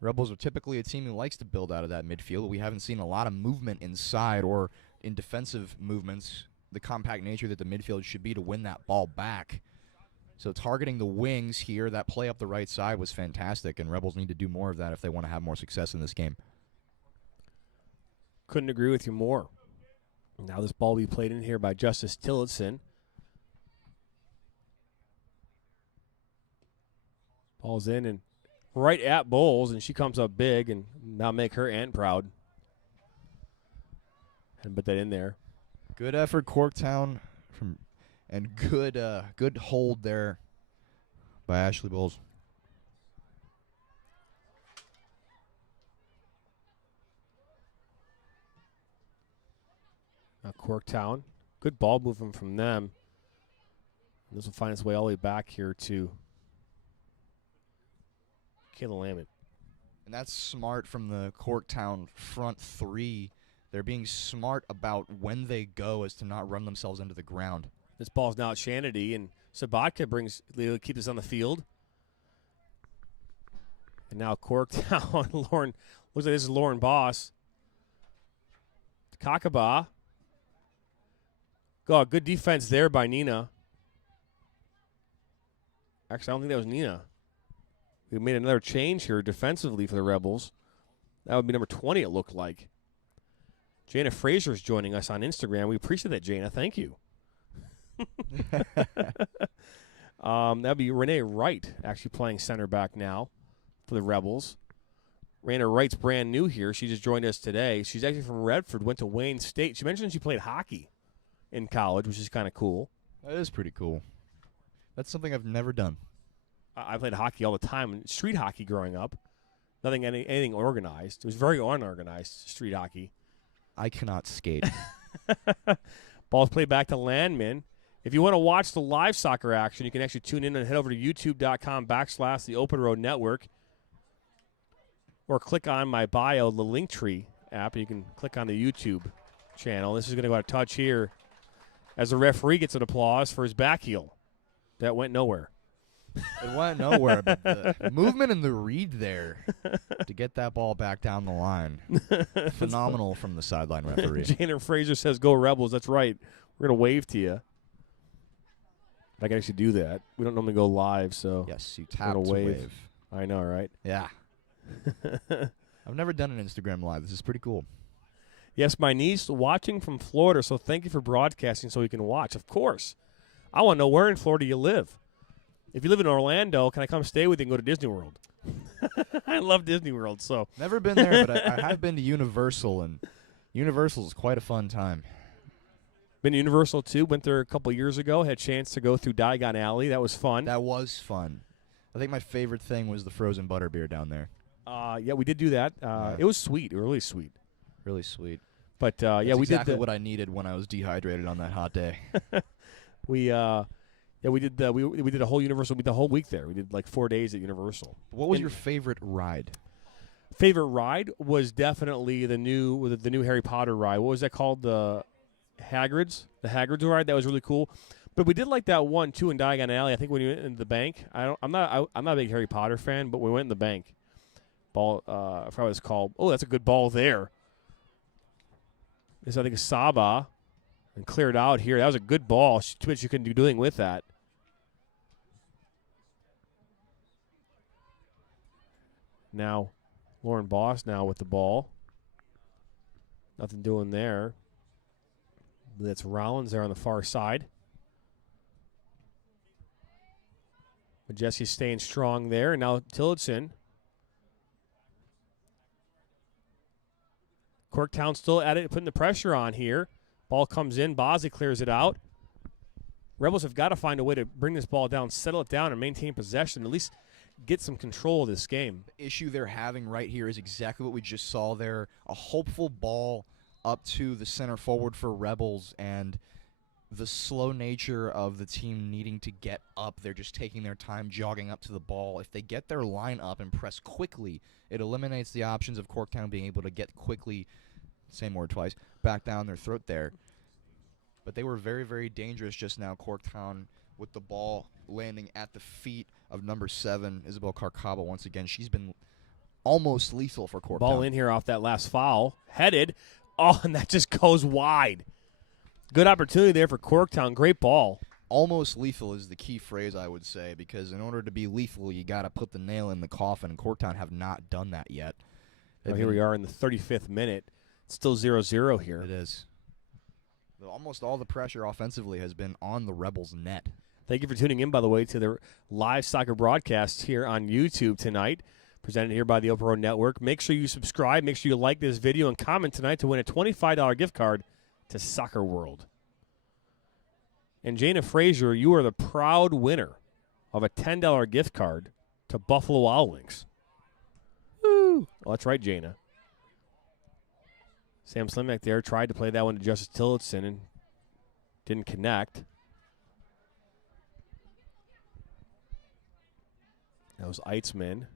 Rebels are typically a team who likes to build out of that midfield. We haven't seen a lot of movement inside or in defensive movements, the compact nature that the midfield should be to win that ball back. So targeting the wings here, that play up the right side was fantastic, and Rebels need to do more of that if they want to have more success in this game. Couldn't agree with you more. Now this ball will be played in here by Justice Tillotson. Ball's in and right at Bowles, and she comes up big and now make her aunt proud. And put that in there. Good effort, Corktown, and good hold there by Ashley Bowles. Now Corktown, good ball movement from them. This will find its way all the way back here to Kayla Lamont. And that's smart from the Corktown front three. They're being smart about when they go as to not run themselves into the ground. This ball's now at Shanity, and Sabatka keeps us on the field. And now Corktown, Lauren, looks like this is Lauren Boss. Kakaba. Oh, good defense there by Nina. Actually, I don't think that was Nina. We made another change here defensively for the Rebels. That would be number 20, it looked like. Jana Fraser's joining us on Instagram. We appreciate that, Jana. Thank you. That would be Renee Wright actually playing center back now for the Rebels. Renee Wright's brand new here. She just joined us today. She's actually from Redford, went to Wayne State. She mentioned she played hockey in college, which is kind of cool. That is pretty cool. That's something I've never done. I played hockey all the time, street hockey growing up. Anything organized. It was very unorganized, street hockey. I cannot skate. Ball's played back to Landman. If you want to watch the live soccer action, you can actually tune in and head over to youtube.com/the Open Road Network. Or click on my bio, the Linktree app, and you can click on the YouTube channel. This is going to go out of touch here as the referee gets an applause for his back heel. That went nowhere. It went nowhere, but the movement and the read there to get that ball back down the line. Phenomenal from the sideline referee. Jana Fraser says, go Rebels. That's right. We're going to wave to you. I can actually do that. We don't normally go live, so Yes, you tap to wave. wave. I know, right? Yeah. I've never done an Instagram live. This is pretty cool. Yes, my niece watching from Florida, so thank you for broadcasting so we can watch. Of course. I want to know where in Florida you live. If you live in Orlando, can I come stay with you and go to Disney World? I love Disney World, so. Never been there, but I have been to Universal, and Universal is quite a fun time. Been to Universal, too. Went there a couple years ago. Had a chance to go through Diagon Alley. That was fun. That was fun. I think my favorite thing was the frozen butterbeer down there. Yeah, we did do that. It was sweet. Really sweet. Really sweet. But, yeah, That's we exactly did what I needed when I was dehydrated on that hot day. we did a whole Universal. We did the whole week there. We did like 4 days at Universal. What was your favorite ride? Favorite ride was definitely the new Harry Potter ride. What was that called? The Hagrid's ride. That was really cool. But we did like that one too in Diagon Alley. I think when we went into the bank. I'm not a big Harry Potter fan, but we went in the bank. Ball. I forgot what it's called. Oh, that's a good ball there. This I think is Saba, and cleared out here. That was a good ball. Too much you couldn't do doing with that. Now, Lauren Boss now with the ball. Nothing doing there. That's Rollins there on the far side. But Jesse's staying strong there. And now Tillotson. Corktown still at it, putting the pressure on here. Ball comes in. Bosley clears it out. Rebels have got to find a way to bring this ball down, settle it down, and maintain possession, at least get some control of this game. The issue they're having right here is exactly what we just saw there. A hopeful ball up to the center forward for Rebels, and the slow nature of the team needing to get up. They're just taking their time jogging up to the ball. If they get their line up and press quickly, it eliminates the options of Corktown being able to get quickly, same word twice, back down their throat there. But they were very, very dangerous just now, Corktown, with the ball landing at the feet of number 7, Isabel Carcaba once again. She's been almost lethal for Corktown. Ball in here off that last foul. Headed. Oh, and that just goes wide. Good opportunity there for Corktown. Great ball. Almost lethal is the key phrase, I would say, because in order to be lethal, you got to put the nail in the coffin, and Corktown have not done that yet. Well, here we are in the 35th minute. It's still 0-0 here. It is. Almost all the pressure offensively has been on the Rebels' net. Thank you for tuning in, by the way, to the live soccer broadcast here on YouTube tonight, presented here by the Open Road Network. Make sure you subscribe. Make sure you like this video and comment tonight to win a $25 gift card to Soccer World. And Jana Frazier, you are the proud winner of a $10 gift card to Buffalo Wild Wings. Woo! Well, that's right, Jana. Sam Slimak there tried to play that one to Justice Tillotson and didn't connect. That was Eitzman.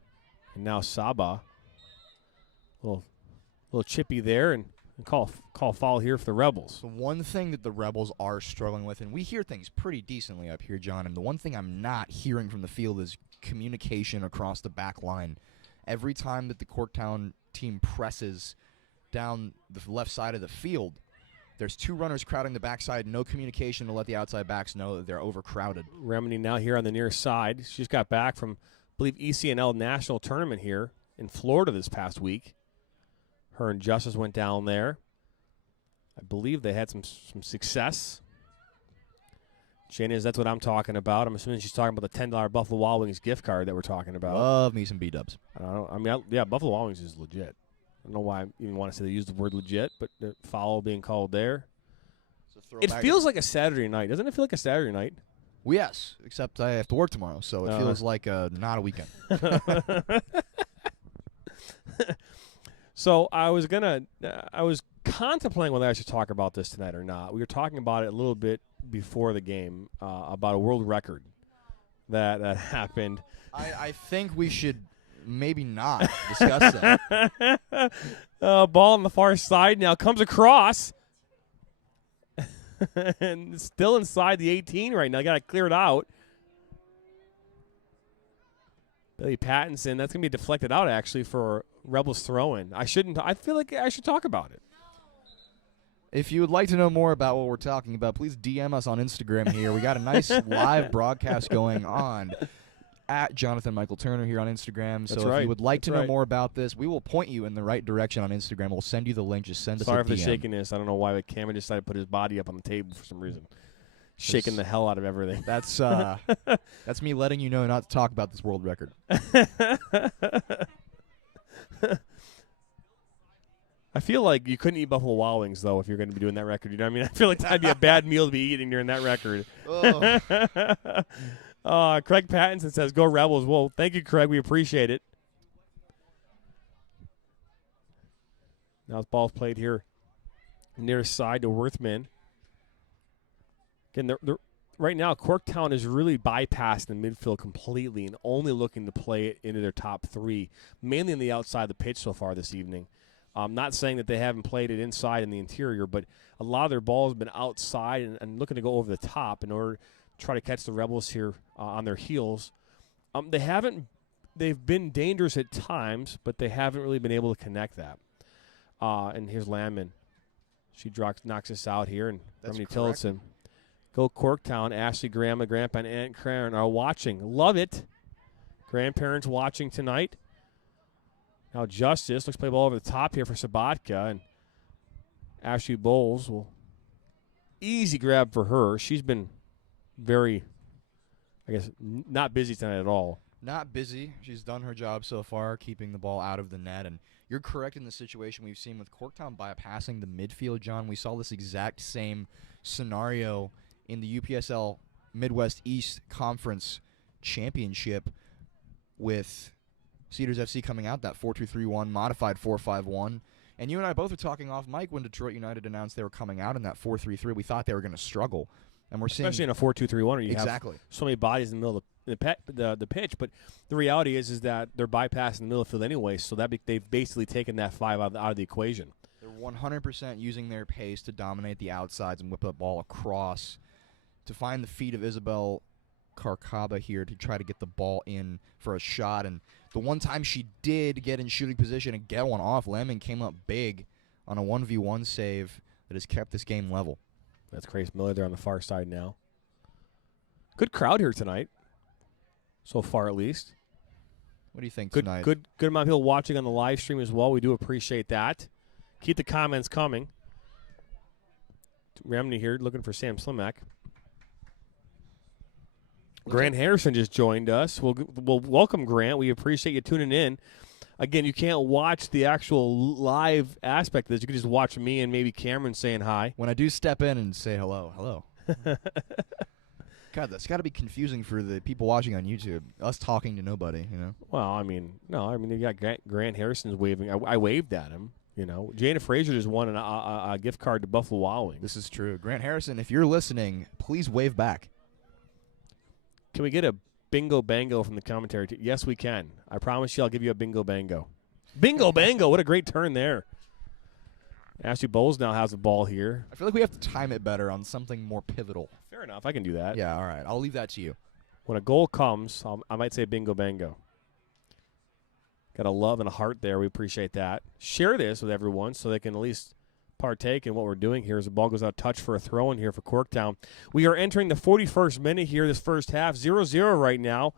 And now Saba. Little chippy there and call a foul here for the Rebels. The one thing that the Rebels are struggling with, and we hear things pretty decently up here, John, and the one thing I'm not hearing from the field is communication across the back line. Every time that the Corktown team presses down the left side of the field, there's 2 runners crowding the backside, no communication to let the outside backs know that they're overcrowded. Remini now here on the near side. She just got back from, I believe, ECNL National Tournament here in Florida this past week. Her and Justice went down there. I believe they had some success. Janice, that's what I'm talking about. I'm assuming she's talking about the $10 Buffalo Wild Wings gift card that we're talking about. Love me some B-dubs. Yeah, Buffalo Wild Wings is legit. I don't know why I even want to say they use the word legit, but the foul being called there. It feels like a Saturday night. Doesn't it feel like a Saturday night? Well, yes, except I have to work tomorrow, so it feels like not a weekend. So I was contemplating whether I should talk about this tonight or not. We were talking about it a little bit before the game about a world record that happened. I think we should maybe not discuss that. Ball on the far side now comes across. And it's still inside the 18 right now. Got to clear it out. Billy Pattinson, that's going to be deflected out, actually, for Rebels throw-in. I feel like I should talk about it. If you would like to know more about what we're talking about, please DM us on Instagram here. We got a nice live broadcast going on at Jonathan Michael Turner here on Instagram. That's so right. if you would like That's to know right. more about this, we will point you in the right direction on Instagram. We'll send you the link. Just send us a Sorry DM. for the shakiness. I don't know why the camera decided to put his body up on the table for some reason. Shaking the hell out of everything. That's me letting you know not to talk about this world record. I feel like you couldn't eat Buffalo Wild Wings, though, if you're going to be doing that record. You know what I mean? I feel like that'd be a bad meal to be eating during that record. Craig Pattinson says, go Rebels. Well, thank you, Craig. We appreciate it. Now the ball's played here near side to Worthman. Again, right now, Corktown is really bypassing the midfield completely and only looking to play it into their top three, mainly on the outside of the pitch so far this evening. I'm not saying that they haven't played it inside in the interior, but a lot of their ball has been outside and looking to go over the top in order to try to catch the Rebels here on their heels. They've been dangerous at times, but they haven't really been able to connect that. And here's Landman. She knocks us out here, and Remedy Tillotson. Go Corktown. Ashley, Grandma, Grandpa, and Aunt Karen are watching. Love it. Grandparents watching tonight. Now Justice looks to play ball over the top here for Sabatka, and Ashley Bowles will easy grab for her. She's been very, I guess, not busy tonight at all. Not busy. She's done her job so far, keeping the ball out of the net. And you're correct in the situation we've seen with Corktown bypassing the midfield, John. We saw this exact same scenario in the UPSL Midwest East Conference Championship with Cedars FC coming out that 4-2-3-1, modified 4-5-1. And you and I both were talking off mic when Detroit United announced they were coming out in that 4-3-3. We thought they were going to struggle. And we're seeing, especially in a 4-2-3-1 where you exactly have so many bodies in the middle of the pitch. But the reality is that they're bypassing the middle of the field anyway, so they've basically taken that 5 out of the equation. They're 100% using their pace to dominate the outsides and whip the ball across to find the feet of Isabel Carcaba here to try to get the ball in for a shot. And the one time she did get in shooting position and get one off, Lemon came up big on a 1v1 save that has kept this game level. That's Grace Miller there on the far side now. Good crowd here tonight, so far at least. What do you think good, tonight? Good amount of people watching on the live stream as well. We do appreciate that. Keep the comments coming. Remney here looking for Sam Slimak. Grant Harrison just joined us. We'll welcome Grant. We appreciate you tuning in. Again, you can't watch the actual live aspect of this. You can just watch me and maybe Cameron saying hi. When I do step in and say hello. God, that's got to be confusing for the people watching on YouTube. Us talking to nobody, you know? Well, I mean, you got Grant Harrison's waving. I waved at him, you know. Jana Frazier just won a gift card to Buffalo Wild Wings. This is true. Grant Harrison, if you're listening, please wave back. Can we get a bingo bango from the commentary team? Yes, we can. I promise you I'll give you a bingo bango. Bingo bango. What a great turn there. Ashley Bowles now has the ball here. I feel like we have to time it better on something more pivotal. Fair enough. I can do that. Yeah, all right. I'll leave that to you. When a goal comes, I might say bingo bango. Got a love and a heart there. We appreciate that. Share this with everyone so they can at least partake in what we're doing here as the ball goes out touch for a throw-in here for Corktown. We are entering the 41st minute here this first half. 0-0 right now.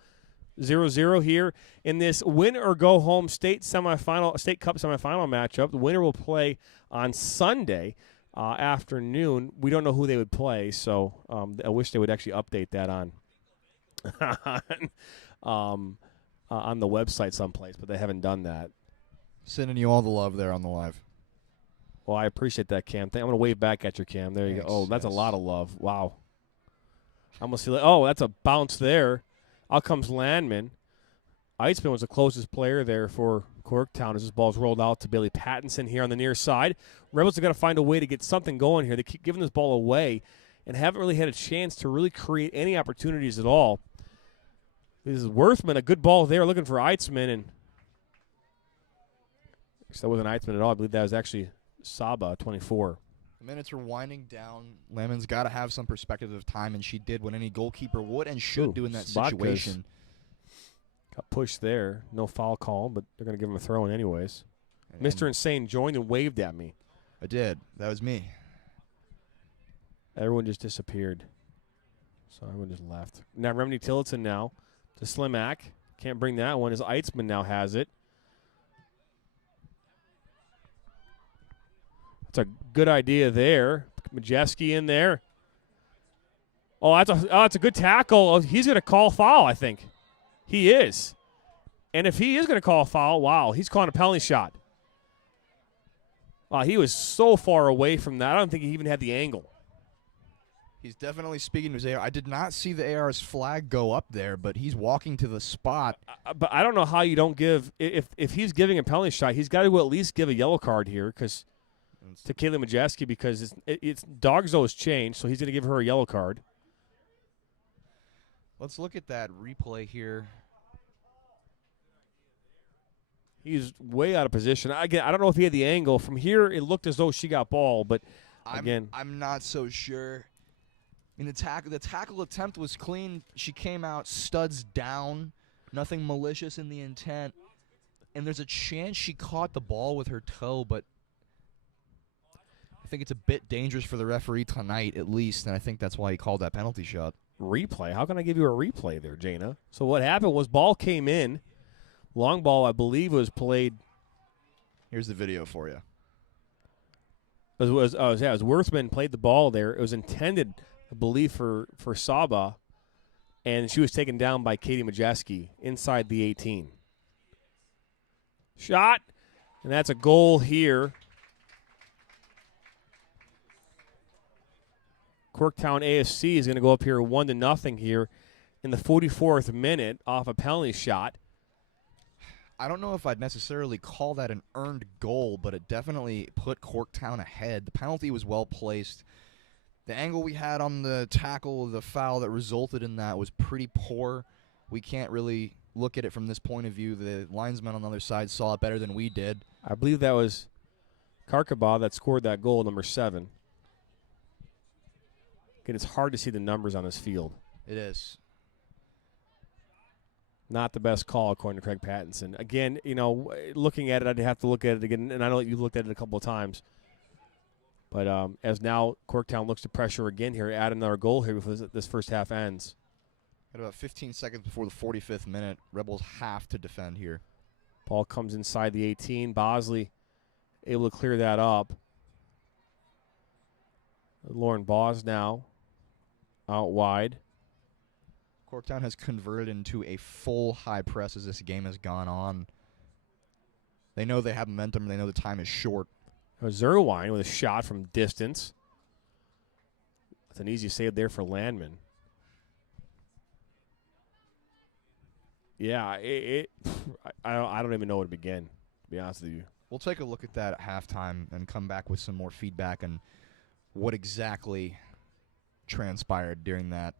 0-0 here in this win-or-go-home state Cup semifinal matchup. The winner will play on Sunday afternoon. We don't know who they would play, so I wish they would actually update that on the website someplace, but they haven't done that. Sending you all the love there on the live. Well, I appreciate that, Cam. I'm going to wave back at your Cam. There you Thanks. go. Oh, that's Yes. a lot of love. Wow. I almost feel like, oh, that's a bounce there. Out comes Landman. Eitzman was the closest player there for Corktown as this ball's rolled out to Bailey Pattinson here on the near side. Rebels have got to find a way to get something going here. They keep giving this ball away and haven't really had a chance to really create any opportunities at all. This is Worthman, a good ball there, looking for Eitzman, and that wasn't Eitzman at all. I believe that was actually Saba, 24. The minutes are winding down. Lemon's got to have some perspective of time, and she did what any goalkeeper would and should do in that situation. Got pushed there. No foul call, but they're going to give him a throw-in anyways. And Mr. Insane joined and waved at me. I did. That was me. Everyone just disappeared. So everyone just left. Now Remedy Tillotson now to Slimak. Can't bring that one as Eitzman now has it. That's a good idea there. Majeski in there. Oh, that's a good tackle. Oh, he's going to call foul, I think. He is. And if he is going to call a foul, wow, he's calling a penalty shot. Wow, he was so far away from that. I don't think he even had the angle. He's definitely speaking to his AR. I did not see the AR's flag go up there, but he's walking to the spot. But I don't know how you don't give – if he's giving a penalty shot, he's got to at least give a yellow card here because to Kaylee Majeski because it's Dogzo's changed, so he's going to give her a yellow card. Let's look at that replay here. He's way out of position. Again, I don't know if he had the angle. From here, it looked as though she got ball, but again. I'm not so sure. In the tackle attempt was clean. She came out studs down. Nothing malicious in the intent. And there's a chance she caught the ball with her toe, but I think it's a bit dangerous for the referee tonight at least, and I think that's why he called that penalty shot. Replay? How can I give you a replay there, Jana? So what happened was ball came in. Long ball, I believe, was played. Here's the video for you. It was Worthman played the ball there. It was intended, I believe, for Saba, and she was taken down by Katie Majeski inside the 18. Shot, and that's a goal here. Corktown AFC is going to go up here 1-0 here in the 44th minute off a penalty shot. I don't know if I'd necessarily call that an earned goal, but it definitely put Corktown ahead. The penalty was well placed. The angle we had on the tackle, the foul that resulted in that was pretty poor. We can't really look at it from this point of view. The linesman on the other side saw it better than we did. I believe that was Karkaba that scored that goal, number 7. Again, it's hard to see the numbers on this field. It is. Not the best call, according to Craig Pattinson. Again, looking at it, I'd have to look at it again, and I know you looked at it a couple of times. But as now Corktown looks to pressure again here, add another goal here before this first half ends. At about 15 seconds before the 45th minute, Rebels have to defend here. Ball comes inside the 18. Bosley able to clear that up. Lauren Bos now out wide. Corktown has converted into a full high press as this game has gone on. They know they have momentum. They know the time is short. Zerwine with a shot from distance. That's an easy save there for Landman. Yeah, I don't even know where to begin, to be honest with you. We'll take a look at that at halftime and come back with some more feedback and what exactly transpired during that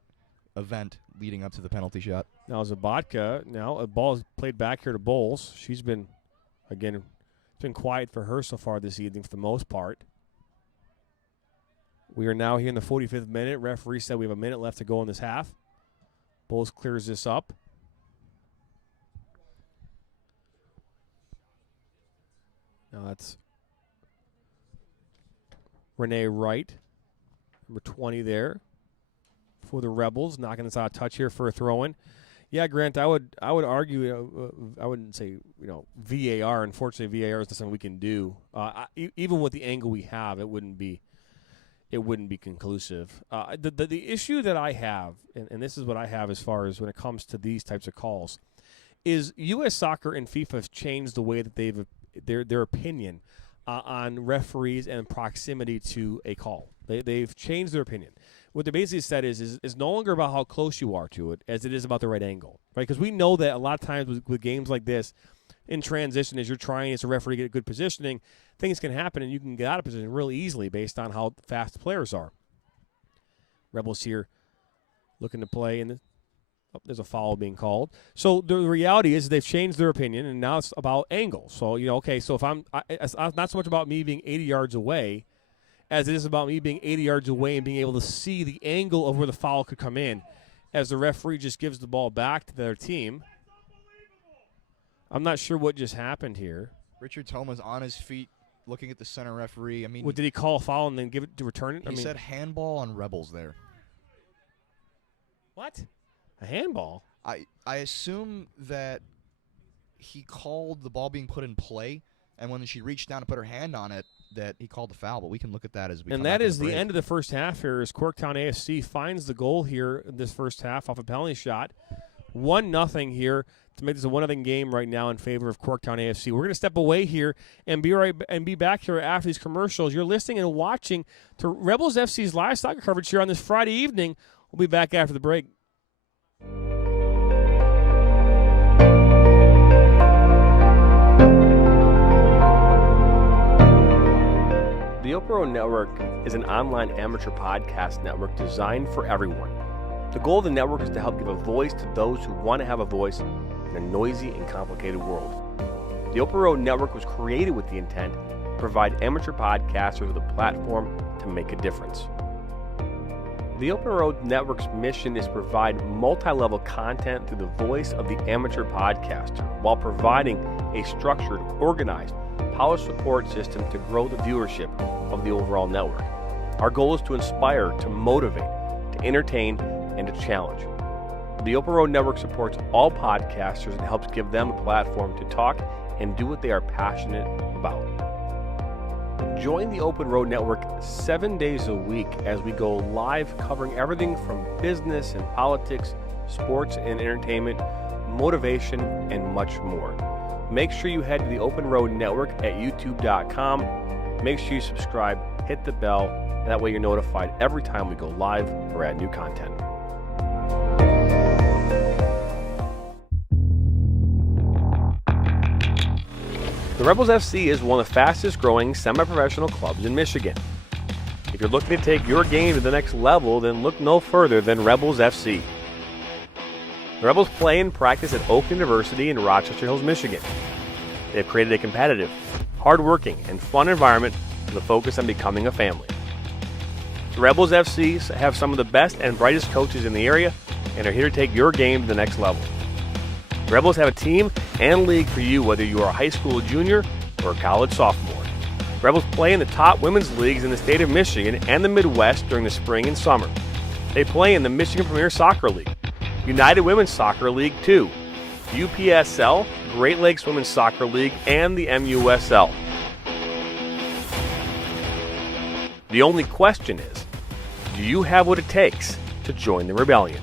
event leading up to the penalty shot. Now Zabatka, a ball is played back here to Bowles. She's been, again, it's been quiet for her so far this evening for the most part. We are now here in the 45th minute. Referee said we have a minute left to go in this half. Bowles clears this up. Now that's Renee Wright, number 20 there for the Rebels, knocking this out of touch here for a throw-in. Yeah, Grant, I would argue, I wouldn't say, VAR. Unfortunately, VAR is not something we can do. Even with the angle we have, it wouldn't be conclusive. The issue that I have, and this is what I have as far as when it comes to these types of calls, is U.S. Soccer and FIFA have changed the way that their opinion on referees and proximity to a call. They've changed their opinion. What they basically said is no longer about how close you are to it as it is about the right angle, right? Because we know that a lot of times with games like this, in transition, as you're trying as a referee to get good positioning, things can happen and you can get out of position really easily based on how fast the players are. Rebels here looking to play, and there's a foul being called. So the reality is they've changed their opinion, and now it's about angle. So, so if it's not so much about me being 80 yards away as it is about me being 80 yards away and being able to see the angle of where the foul could come in as the referee just gives the ball back to their team. I'm not sure what just happened here. Richard Thomas on his feet looking at the center referee. I mean, Did he call a foul and then give it to return it? He said handball on Rebels there. What? A handball? I assume that he called the ball being put in play, and when she reached down to put her hand on it, that he called the foul. But we can look at that as we. And that is the end of the first half here. As Corktown AFC finds the goal here in this first half off a penalty shot, 1-0 here to make this a 1-0 game right now in favor of Corktown AFC. We're going to step away here and be back here after these commercials. You're listening and watching to Rebels FC's live soccer coverage here on this Friday evening. We'll be back after the break. The Open Road Network is an online amateur podcast network designed for everyone. The goal of the network is to help give a voice to those who want to have a voice in a noisy and complicated world. The Open Road Network was created with the intent to provide amateur podcasters with a platform to make a difference. The Open Road Network's mission is to provide multi-level content through the voice of the amateur podcaster while providing a structured, organized, polished support system to grow the viewership of the overall network. Our goal is to inspire, to motivate, to entertain, and to challenge. The Open Road Network supports all podcasters and helps give them a platform to talk and do what they are passionate about. Join the Open Road Network 7 days a week as we go live covering everything from business and politics, sports and entertainment, motivation, and much more. Make sure you head to the Open Road Network at youtube.com. Make sure you subscribe, hit the bell, and that way you're notified every time we go live or add new content. The Rebels FC is one of the fastest growing semi-professional clubs in Michigan. If you're looking to take your game to the next level, then look no further than Rebels FC. The Rebels play and practice at Oak University in Rochester Hills, Michigan. They have created a competitive, hard-working, and fun environment with a focus on becoming a family. The Rebels FC have some of the best and brightest coaches in the area and are here to take your game to the next level. The Rebels have a team and league for you whether you are a high school junior or a college sophomore. The Rebels play in the top women's leagues in the state of Michigan and the Midwest during the spring and summer. They play in the Michigan Premier Soccer League, United Women's Soccer League 2, Mpsl, Great Lakes Women's Soccer League, and the MUSL. The only question is, do you have what it takes to join the rebellion?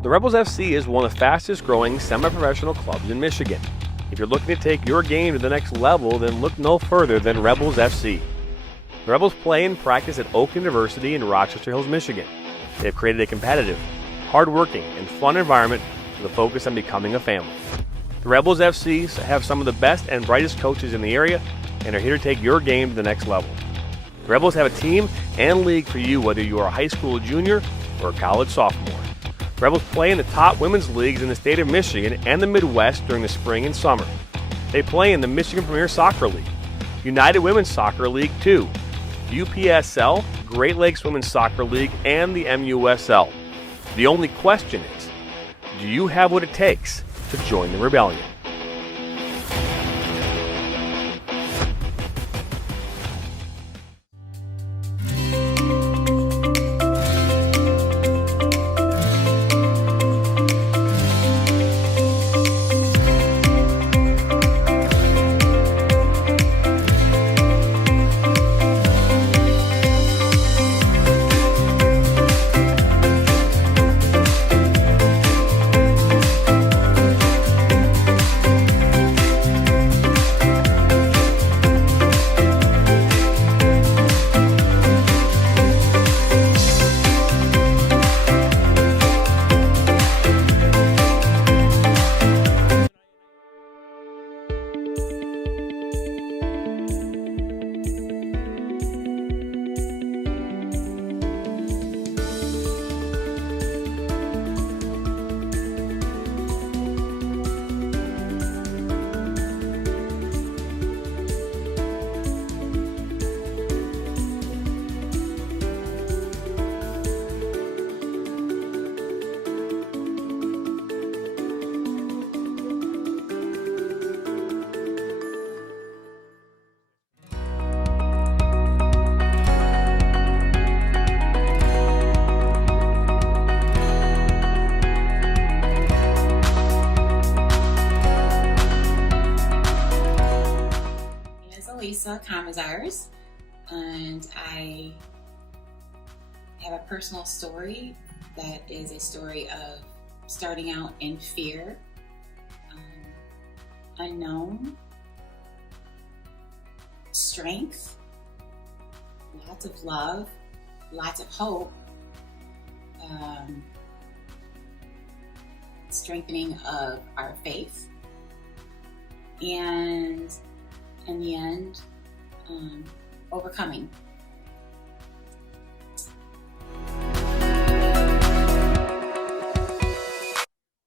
The Rebels FC is one of the fastest growing semi-professional clubs in Michigan. If you're looking to take your game to the next level, then look no further than Rebels FC. The Rebels play and practice at Oak University in Rochester Hills, Michigan. They have created a competitive, hard-working, and fun environment with a focus on becoming a family. The Rebels FCs have some of the best and brightest coaches in the area and are here to take your game to the next level. The Rebels have a team and league for you whether you are a high school junior or a college sophomore. Rebels play in the top women's leagues in the state of Michigan and the Midwest during the spring and summer. They play in the Michigan Premier Soccer League, United Women's Soccer League 2, Mpsl, Great Lakes Women's Soccer League, and the MUSL. The only question is, do you have what it takes to join the rebellion? And I have a personal story that is a story of starting out in fear, unknown, strength, lots of love, lots of hope, strengthening of our faith, and in the end, overcoming.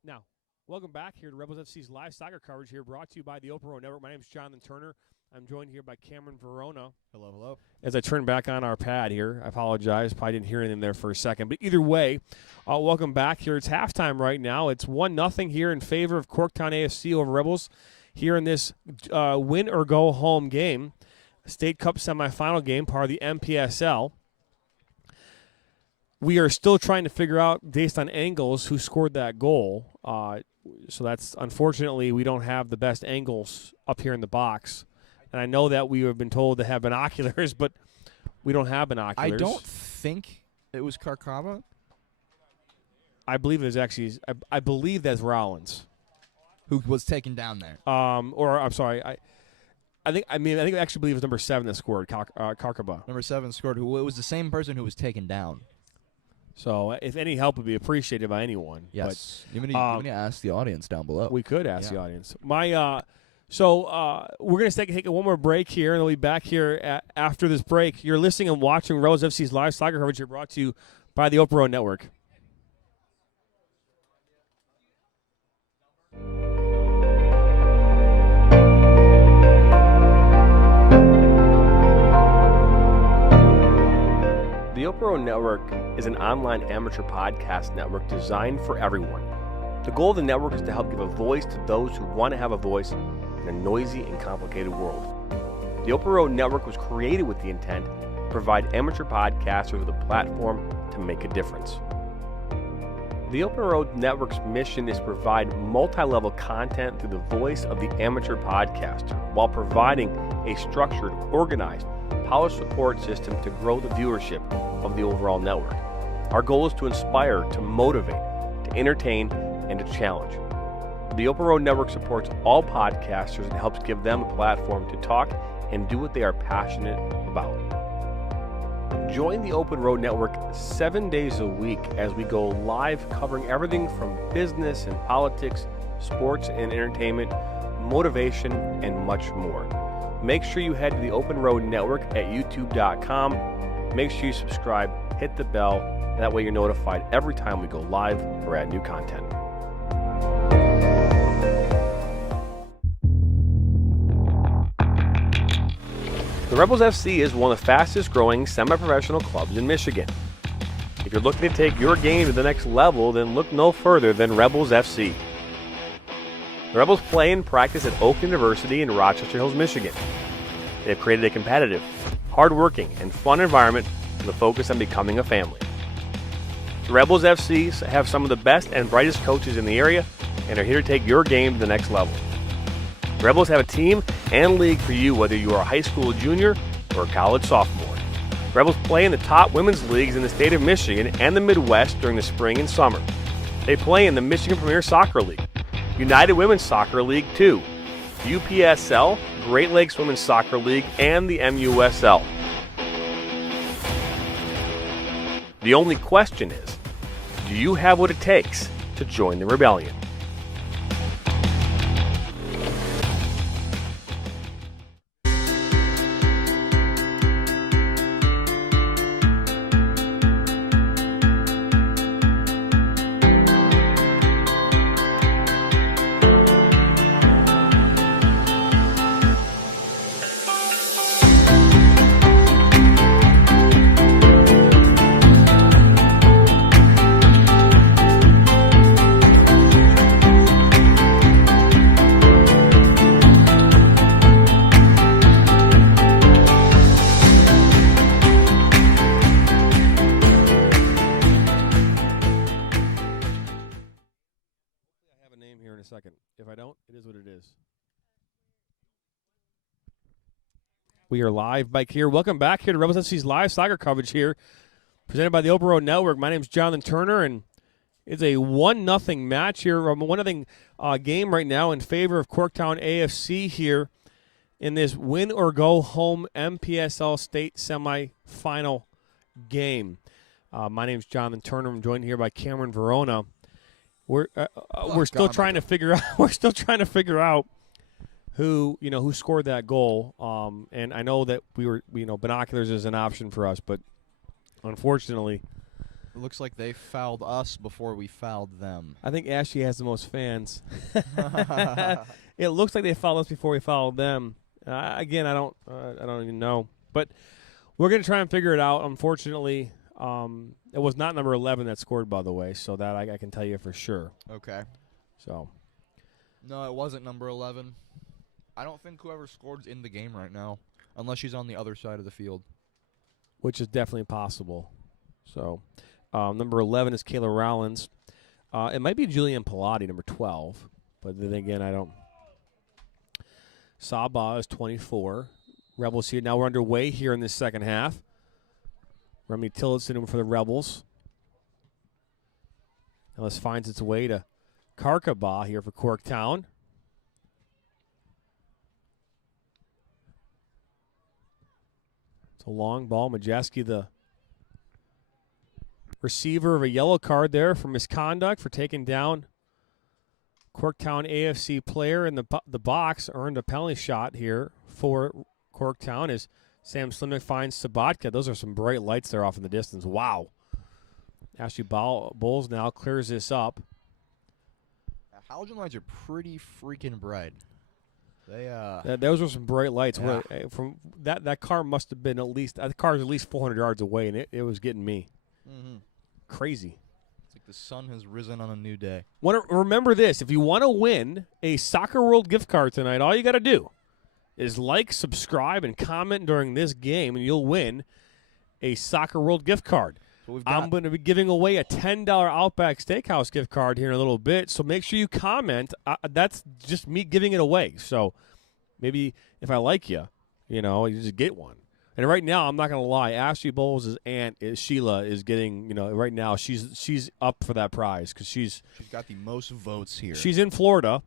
Now, welcome back here to Rebels FC's live soccer coverage here, brought to you by the Open Road Network. My name is Jonathan Turner. I'm joined here by Cameron Verona. Hello, hello. As I turn back on our pad here, I apologize. Probably didn't hear anything there for a second. But either way, welcome back here. It's halftime right now. It's 1-0 here in favor of Corktown AFC over Rebels here in this win or go home game. State Cup semifinal game, part of the Mpsl. We are still trying to figure out, based on angles, who scored that goal. So that's, unfortunately, we don't have the best angles up here in the box. And I know that we have been told to have binoculars, but we don't have binoculars. I don't think it was Karkava. I believe it was actually, I believe that's Rollins. Who was taken down there. Or, I'm sorry, I think I actually believe it was number 7 that scored, Karkaba. Number 7 scored. It was the same person who was taken down. So if any help would be appreciated by anyone. Yes. But, you need to ask the audience down below. We could ask the audience. So we're going to take one more break here, and we'll be back here after this break. You're listening and watching Rebels FC's live soccer coverage here, brought to you by the Open Road Network. The Open Road Network is an online amateur podcast network designed for everyone. The goal of the network is to help give a voice to those who want to have a voice in a noisy and complicated world. The Open Road Network was created with the intent to provide amateur podcasters with a platform to make a difference. The Open Road Network's mission is to provide multi-level content through the voice of the amateur podcaster while providing a structured, organized, polished support system to grow the viewership of the overall network. Our goal is to inspire, to motivate, to entertain, and to challenge. The Open Road Network supports all podcasters and helps give them a platform to talk and do what they are passionate about. Join the Open Road Network 7 days a week as we go live covering everything from business and politics, sports and entertainment, motivation, and much more. Make sure you head to the Open Road Network at youtube.com. Make sure you subscribe, hit the bell, and that way you're notified every time we go live or add new content. The Rebels FC is one of the fastest growing semi-professional clubs in Michigan. If you're looking to take your game to the next level, then look no further than Rebels FC. The Rebels play and practice at Oak University in Rochester Hills, Michigan. They have created a competitive, hard-working, and fun environment with a focus on becoming a family. The Rebels FC have some of the best and brightest coaches in the area and are here to take your game to the next level. The Rebels have a team and league for you whether you are a high school junior or a college sophomore. The Rebels play in the top women's leagues in the state of Michigan and the Midwest during the spring and summer. They play in the Michigan Premier Soccer League, United Women's Soccer League 2, Mpsl, Great Lakes Women's Soccer League, and the MUSL. The only question is, do you have what it takes to join the rebellion? Second. If I don't, it is what it is. We are live back here. Welcome back here to Rebels FC's live soccer coverage here, presented by the Open Road Network. My name is Jonathan Turner, and it's a 1-0 match here, 1-0 game right now in favor of Corktown AFC here in this win-or-go-home Mpsl state semifinal game. My name is Jonathan Turner. I'm joined here by Cameron Verona. We're still trying to figure out. We're still trying to figure out who scored that goal. And I know that we were binoculars is an option for us, but unfortunately, it looks like they fouled us before we fouled them. I think Ashley has the most fans. It looks like they fouled us before we fouled them. Again, I don't even know, but we're gonna try and figure it out. Unfortunately. It was not number 11 that scored, by the way, so that I can tell you for sure. Okay. So. No, it wasn't number 11. I don't think whoever scored's in the game right now, unless she's on the other side of the field. Which is definitely possible. So, number 11 is Kayla Rollins. It might be Julianne Pilati, number 12, but then again, I don't. Saba is 24. Rebels here. Now we're underway here in this second half. Remy Tillotson for the Rebels. Ellis finds its way to Karkaba here for Corktown. It's a long ball. Majeski, the receiver, of a yellow card there for misconduct for taking down Corktown AFC player in the box. Earned a penalty shot here for Corktown as Sam Slimnick finds Sabatka. Those are some bright lights there off in the distance. Wow. Ashley Bowles now clears this up. Halogen lights are pretty freaking bright. Those were some bright lights. Yeah. From that car must have been that car is at least 400 yards away, and it was getting me. Mm-hmm. Crazy. It's like the sun has risen on a new day. Remember this: if you want to win a Soccer World gift card tonight, all you got to do is like, subscribe, and comment during this game, and you'll win a Soccer World gift card. So I'm going to be giving away a $10 Outback Steakhouse gift card here in a little bit, so make sure you comment. That's just me giving it away. So maybe if I like you, you just get one. And right now, I'm not going to lie, Ashley Bowles' aunt, Sheila, is getting, right now, she's up for that prize because she's got the most votes here. She's in Florida.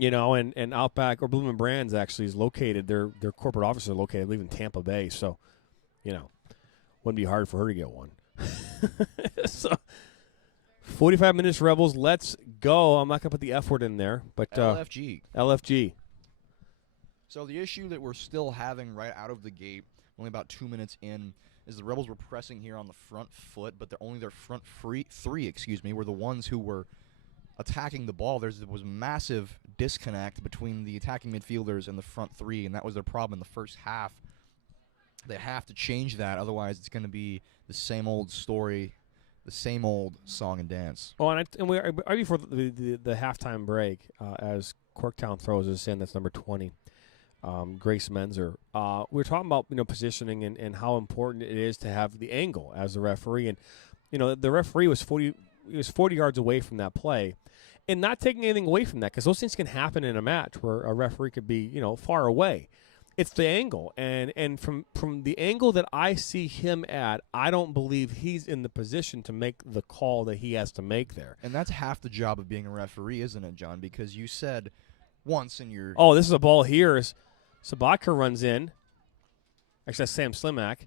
And Outback or Bloomin' Brands actually is located. Their corporate offices are located, I believe, in Tampa Bay. So, Wouldn't be hard for her to get one. So 45 minutes, Rebels. Let's go. I'm not going to put the F word in there, but LFG. LFG. So the issue that we're still having right out of the gate, only about 2 minutes in, is the Rebels were pressing here on the front foot, but only their front three were the ones who were attacking the ball. There was massive disconnect between the attacking midfielders and the front three, and that was their problem in the first half. They have to change that, otherwise it's going to be the same old story, the same old song and dance. Oh, and we're right before the halftime break, as Corktown throws us in, that's number 20. Grace Menzer. We were talking about positioning and how important it is to have the angle as the referee, and the referee was 40 yards away from that play, and not taking anything away from that, because those things can happen in a match where a referee could be far away. It's the angle, and from the angle that I see him at, I don't believe he's in the position to make the call that he has to make there. And that's half the job of being a referee, isn't it, John? Because you said once in your this is a ball here. Sabatka runs in. Actually, that's Sam Slimak.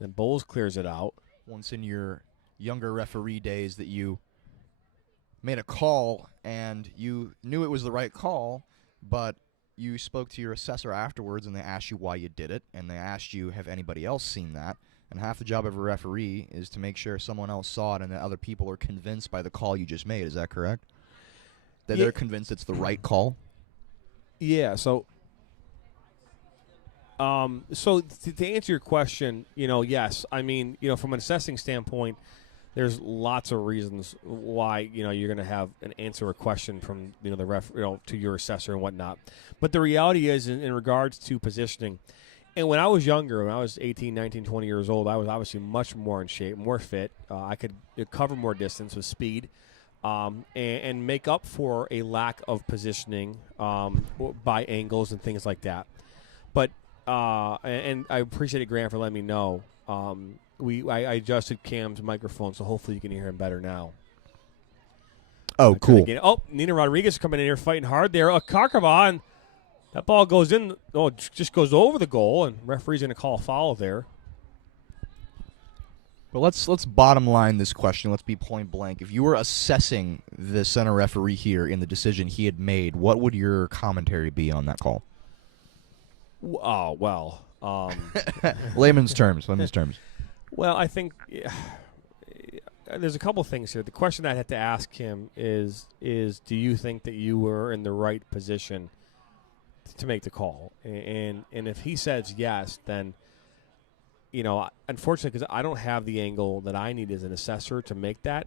Then Bowles clears it out. Once in your younger referee days that you made a call and you knew it was the right call, but you spoke to your assessor afterwards and they asked you why you did it, and they asked you, have anybody else seen that? And half the job of a referee is to make sure someone else saw it and that other people are convinced by the call you just made. Is that correct? That they're convinced it's the right call? Yeah, so to answer your question, yes. I mean, from an assessing standpoint, there's lots of reasons why, you're going to have an answer a question from, the ref, to your assessor and whatnot. But the reality is, in regards to positioning, and when I was younger, when I was 18, 19, 20 years old, I was obviously much more in shape, more fit. I could cover more distance with speed, and make up for a lack of positioning by angles and things like that. But and I appreciate Grant for letting me know. I adjusted Cam's microphone, so hopefully you can hear him better now. Oh, cool. Nina Rodriguez coming in here fighting hard there. Karkava, and that ball goes in. Just goes over the goal, and referee's going to call a foul there. But let's bottom line this question. Let's be point blank. If you were assessing the center referee here in the decision he had made, what would your commentary be on that call? Oh, well. Layman's terms. Well, I think there's a couple things here. The question I had to ask him is do you think that you were in the right position to make the call? And if he says yes, then, unfortunately, because I don't have the angle that I need as an assessor to make that,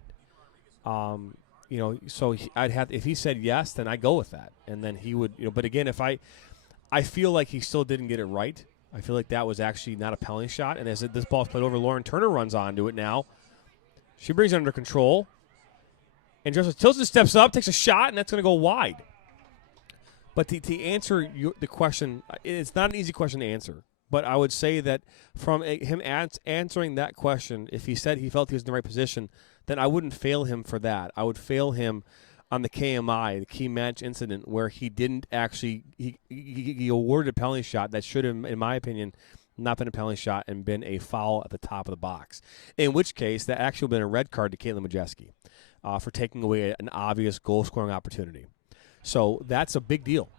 so I'd have, if he said yes, then I go with that. And then he would, but again, if I feel like he still didn't get it right. I feel like that was actually not a penalty shot. And as this ball's played over, Lauren Turner runs onto it now. She brings it under control. And Joseph Tilson steps up, takes a shot, and that's going to go wide. But to answer the question, it's not an easy question to answer. But I would say that from him answering that question, if he said he felt he was in the right position, then I wouldn't fail him for that. I would fail him on the KMI, the key match incident, where he didn't actually he awarded a penalty shot that should have, in my opinion, not been a penalty shot and been a foul at the top of the box. In which case, that actually would have been a red card to Caitlin Majeski for taking away an obvious goal-scoring opportunity. So that's a big deal,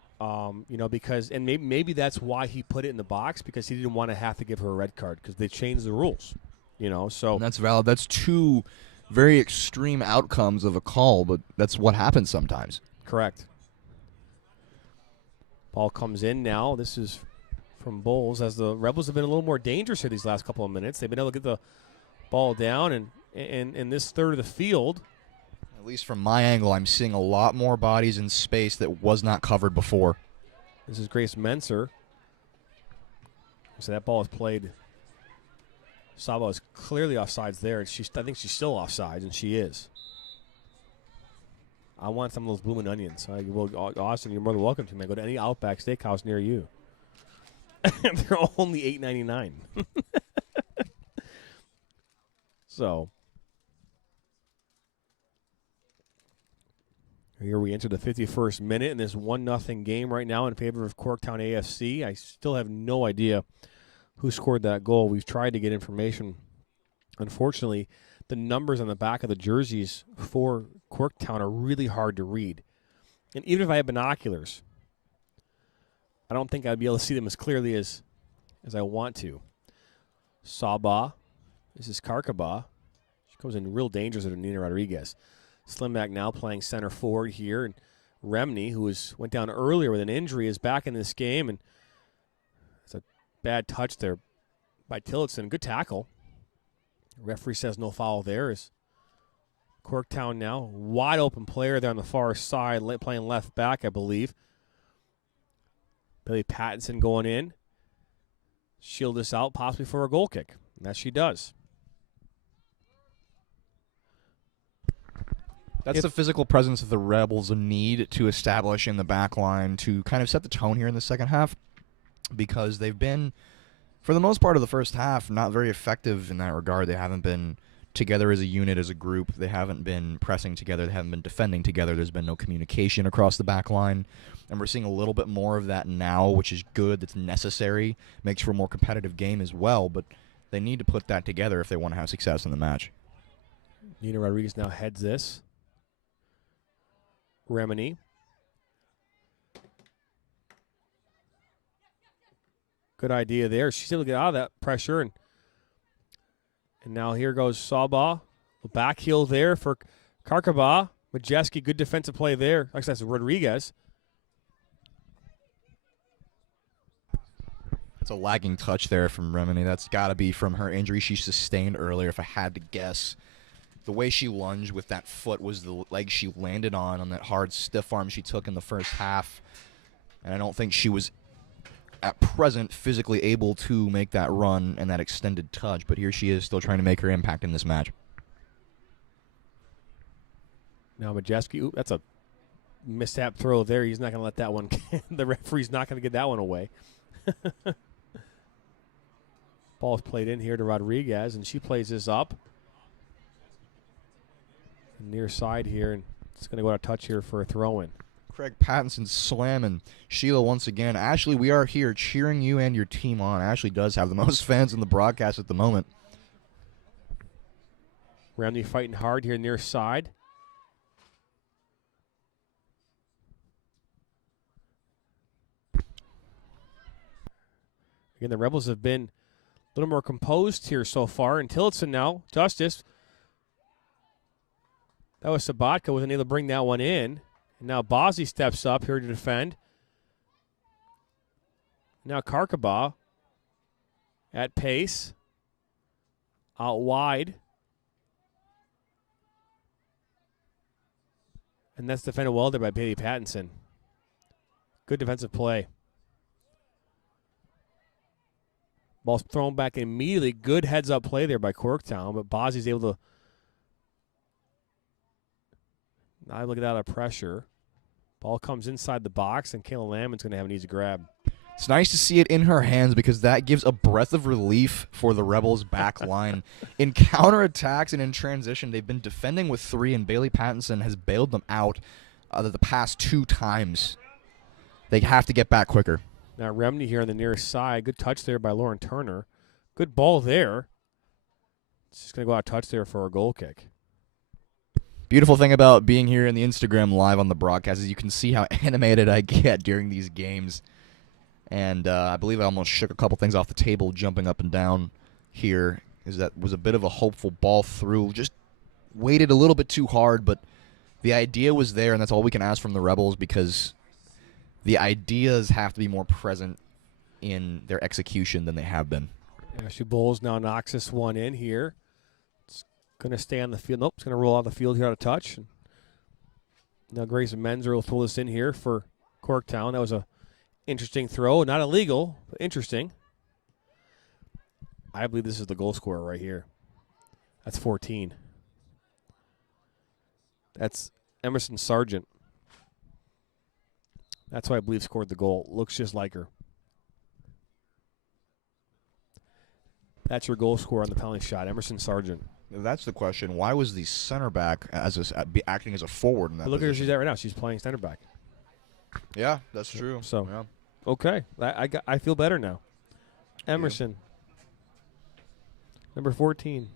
because and maybe that's why he put it in the box, because he didn't want to have to give her a red card because they changed the rules. So and that's valid. That's two very extreme outcomes of a call, but that's what happens sometimes. Correct. Ball comes in now. This is from Bowles, as the Rebels have been a little more dangerous here these last couple of minutes. They've been able to get the ball down, and in this third of the field, at least from my angle, I'm seeing a lot more bodies in space that was not covered before. This is Grace Menser. So that ball is played. Saba is clearly offsides there. I think she's still offsides, and she is. I want some of those blooming onions. Austin, you're more than welcome to, man. Go to any Outback Steakhouse near you. They're only $8.99. So here we enter the 51st minute in this 1-0 game right now in favor of Corktown AFC. I still have no idea who scored that goal. We've tried to get information. Unfortunately, the numbers on the back of the jerseys for Corktown are really hard to read. And even if I had binoculars, I don't think I'd be able to see them as clearly as I want to. Saba. This is Karkaba. She comes in real dangers with Nina Rodriguez. Slimback now playing center forward here. And Remney, who went down earlier with an injury, is back in this game. And it's a bad touch there by Tillotson. Good tackle. Referee says no foul there. Is Corktown now. Wide open player there on the far side, playing left back, I believe. Billy Pattinson going in. Shield this out, possibly for a goal kick. And that she does. That's the physical presence that the Rebels need to establish in the back line to kind of set the tone here in the second half, because they've been, for the most part of the first half, not very effective in that regard. They haven't been together as a unit, as a group. They haven't been pressing together. They haven't been defending together. There's been no communication across the back line. And we're seeing a little bit more of that now, which is good. That's necessary. Makes for a more competitive game as well. But they need to put that together if they want to have success in the match. Nina Rodriguez now heads this. Remini. Good idea there. She's able to get out of that pressure. And now here goes Saba. Back heel there for Karkaba. Majeski, good defensive play there. Actually, that's Rodriguez. It's a lagging touch there from Remini. That's got to be from her injury she sustained earlier, if I had to guess. The way she lunged with that foot was the leg she landed on that hard stiff arm she took in the first half. And I don't think she was, at present, physically able to make that run and that extended touch. But here she is still trying to make her impact in this match. Now Majeski, that's a mishap throw there. He's not going to let that one, the referee's not going to get that one away. Ball's played in here to Rodriguez, and she plays this up. Near side here, and it's going to go out of touch here for a throw-in. Craig Pattinson slamming Sheila once again. Ashley, we are here cheering you and your team on. Ashley does have the most fans in the broadcast at the moment. Ramney fighting hard here near side. Again, the Rebels have been a little more composed here so far. And Tillotson now, Justice. That was Sabatka, wasn't able to bring that one in. And now Bozzi steps up here to defend. Now Karkaba at pace. Out wide. And that's defended well there by Bailey Pattinson. Good defensive play. Ball's thrown back immediately. Good heads-up play there by Corktown, but Bozzi's able to now look at that out of pressure. Ball comes inside the box, and Kayla Lamon's going to have an easy grab. It's nice to see it in her hands because that gives a breath of relief for the Rebels' back line. In counterattacks and in transition, they've been defending with three, and Bailey Pattinson has bailed them out the past 2 times. They have to get back quicker. Now Remney here on the near side. Good touch there by Lauren Turner. Good ball there. It's just going to go out of touch there for a goal kick. Beautiful thing about being here in the Instagram live on the broadcast is you can see how animated I get during these games. And I believe I almost shook a couple things off the table jumping up and down here. That was a bit of a hopeful ball through. Just waited a little bit too hard, but the idea was there, and that's all we can ask from the Rebels because the ideas have to be more present in their execution than they have been. Ashley Bowles now knocks this one in here. It's going to stay on the field. Nope, it's going to roll out of the field here out of touch. And now Grayson Menzer will throw this in here for Corktown. That was a interesting throw. Not illegal, but interesting. I believe this is the goal scorer right here. That's 14. That's Emerson Sargent. That's who I believe scored the goal. Looks just like her. That's your goal scorer on the penalty shot, Emerson Sargent. That's the question. Why was the center back acting as a forward in that Look at where position? she's at right now. She's playing center back. Yeah, that's true. So, yeah. okay. I feel better now. Emerson Number 14.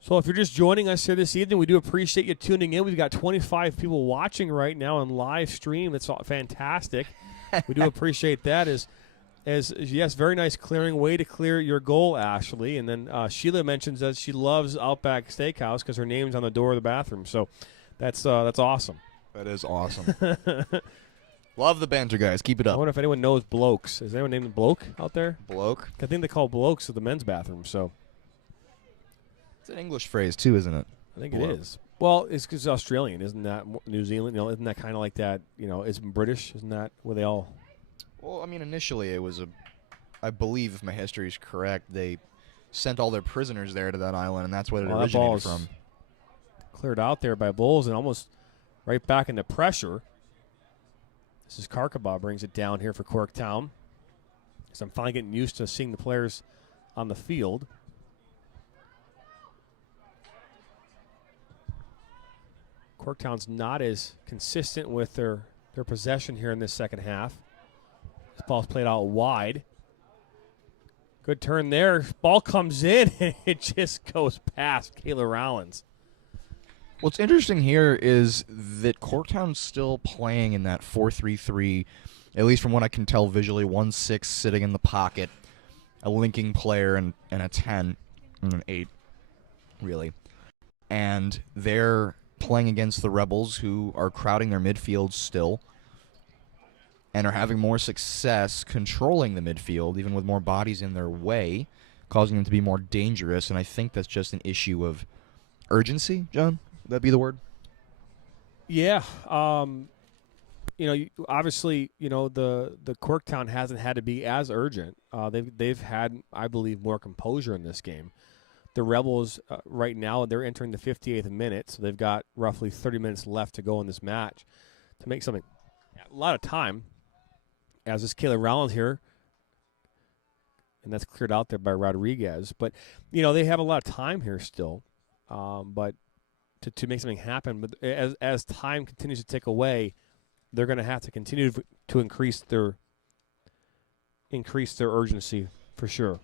So if you're just joining us here this evening, we do appreciate you tuning in. We've got 25 people watching right now on live stream. That's fantastic. We do appreciate that. Yes, very nice clearing. Way to clear your goal, Ashley. And then Sheila mentions that she loves Outback Steakhouse because her name's on the door of the bathroom. So that's awesome. That is awesome. Love the banter, guys. Keep it I up. wonder if anyone knows Blokes. Is anyone named Bloke out there? Bloke? I think they call Blokes at the men's bathroom. So It's an English phrase, too, isn't it? I think it is. Well, it's because it's Australian, isn't that? New Zealand, isn't that kind of like that? It's British, isn't that where they all? Well, I mean, initially it was I believe, if my history is correct, they sent all their prisoners there to that island, and that's what it originated from. Cleared out there by Bulls and almost right back into pressure. This is Karkaba brings it down here for Corktown. So I'm finally getting used to seeing the players on the field. Corktown's not as consistent with their possession here in this second half. This ball's played out wide. Good turn there. Ball comes in, and it just goes past Kayla Rollins. What's interesting here is that Corktown's still playing in that 4-3-3, at least from what I can tell visually, 1-6 sitting in the pocket, a linking player and a 10, and an 8, really. And they're playing against the Rebels, who are crowding their midfield still and are having more success controlling the midfield, even with more bodies in their way, causing them to be more dangerous. And I think that's just an issue of urgency, John? Would that be the word? Yeah. Obviously, the Corktown hasn't had to be as urgent. They've had, I believe, more composure in this game. The Rebels, right now, they're entering the 58th minute, so they've got roughly 30 minutes left to go in this match to make something. A lot of time, as this Kayla Rollins here, and that's cleared out there by Rodriguez. But, they have a lot of time here still, but to make something happen. But as time continues to tick away, they're going to have to continue to increase their urgency for sure.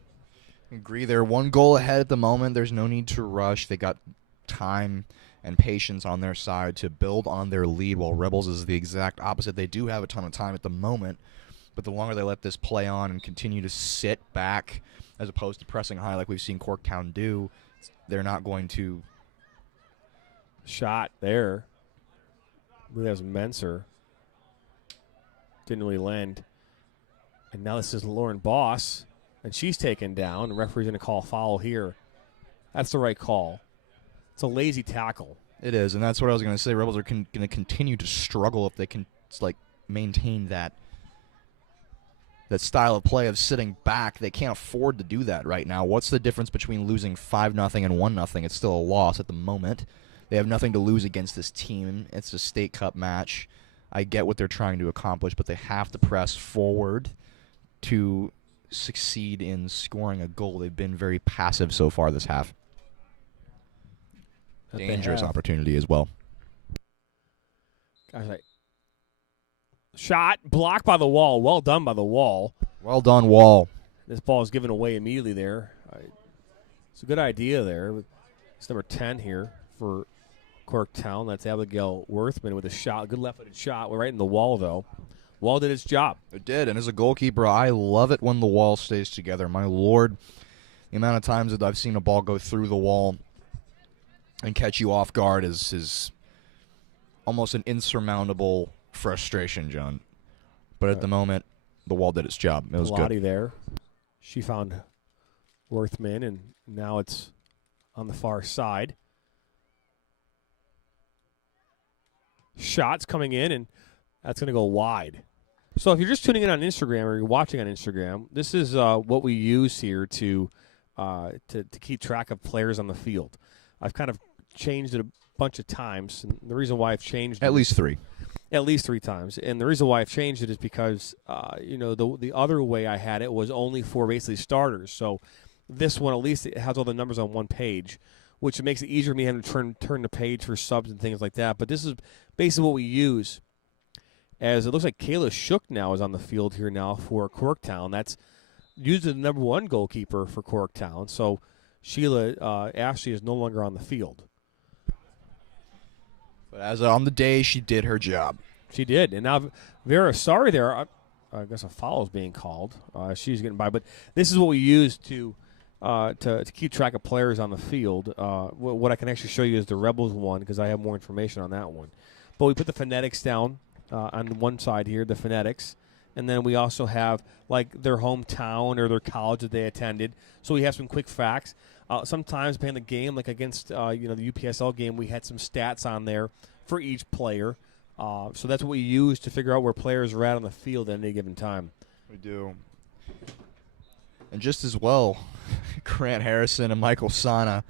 Agree. They're one goal ahead at the moment. There's no need to rush. They got time and patience on their side to build on their lead, while Rebels is the exact opposite. They do have a ton of time at the moment, but the longer they let this play on and continue to sit back as opposed to pressing high like we've seen Corktown do, they're not going to. Shot there. I believe that was Mpsl. Didn't really land. And now this is Lauren Boss. And she's taken down. The referee's going to call foul here. That's the right call. It's a lazy tackle. It is, and that's what I was going to say. Rebels are going to continue to struggle if they can maintain that style of play of sitting back. They can't afford to do that right now. What's the difference between losing 5-0 and 1-0? It's still a loss at the moment. They have nothing to lose against this team. It's a state cup match. I get what they're trying to accomplish, but they have to press forward to succeed in scoring a goal. They've been very passive so far this half. Dangerous opportunity as well. Gosh, shot, blocked by the wall. Well done by the wall. Well done, Wall. This ball is given away immediately there. It's a good idea there. It's number 10 here for Corktown. That's Abigail Worthman with a shot. Good left-footed shot. We're right in the wall, though. Wall did its job. It did, and as a goalkeeper, I love it when the wall stays together. My Lord, the amount of times that I've seen a ball go through the wall and catch you off guard is almost an insurmountable frustration, John. But at the moment, the wall did its job. It was good. There. She found Worthman, and now it's on the far side. Shots coming in, and that's going to go wide. So if you're just tuning in on Instagram or you're watching on Instagram, this is what we use here to keep track of players on the field. I've kind of changed it a bunch of times, and the reason why I've changed at least three times, and the reason why I've changed it is because the other way I had it was only for basically starters. So this one, at least, it has all the numbers on one page, which makes it easier for me having to turn the page for subs and things like that. But this is basically what we use. As it looks like Kayla Shook now is on the field here now for Corktown. used as the number one goalkeeper for Corktown. So Sheila Ashley is no longer on the field. But as on the day, she did her job. She did. And now Vera, sorry there. I guess a foul is being called. She's getting by. But this is what we use to keep track of players on the field. What I can actually show you is the Rebels one because I have more information on that one. But we put the phonetics down on one side here, the phonetics. And then we also have, like, their hometown or their college that they attended. So we have some quick facts. Sometimes, depending on the game, like against the Mpsl game, we had some stats on there for each player. So that's what we use to figure out where players are at on the field at any given time. We do. And just as well, Grant Harrison and Michael Sana,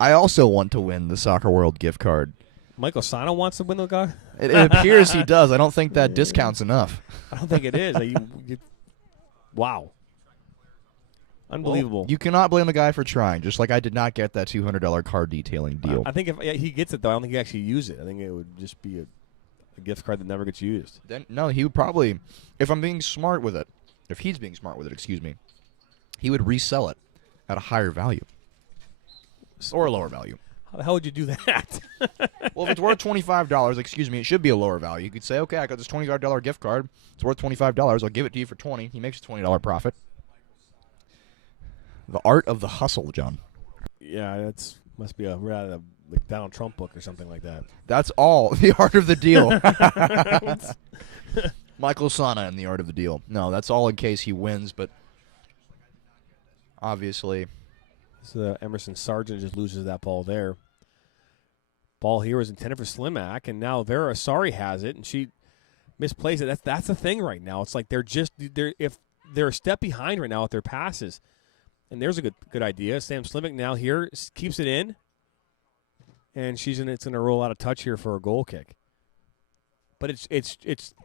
I also want to win the Soccer World gift card. Michael Sana wants to win the guy? It appears he does. I don't think that discount's enough. I don't think it is. Wow. Unbelievable. Well, you cannot blame the guy for trying, just like I did not get that $200 car detailing deal. I think if he gets it, though, I don't think he actually use it. I think it would just be a gift card that never gets used. No, he would probably, if I'm being smart with it, if he's being smart with it, excuse me, he would resell it at a higher value. Or a lower value. How the hell would you do that? Well, if it's worth $25, excuse me, it should be a lower value. You could say, okay, I got this $25 gift card. It's worth $25. I'll give it to you for $20. He makes a $20 profit. The art of the hustle, John. Yeah, that's must be a Donald Trump book or something like that. That's all. The art of the deal. Michael Sana and the art of the deal. No, that's all in case he wins, but obviously. So Emerson Sargent just loses that ball there. Ball here was intended for Slimak, and now Vera Asari has it, and she misplays it. That's the thing right now. It's like they're if they're a step behind right now with their passes. And there's a good idea. Sam Slimak now here keeps it in, and it's going to roll out of touch here for a goal kick. But it's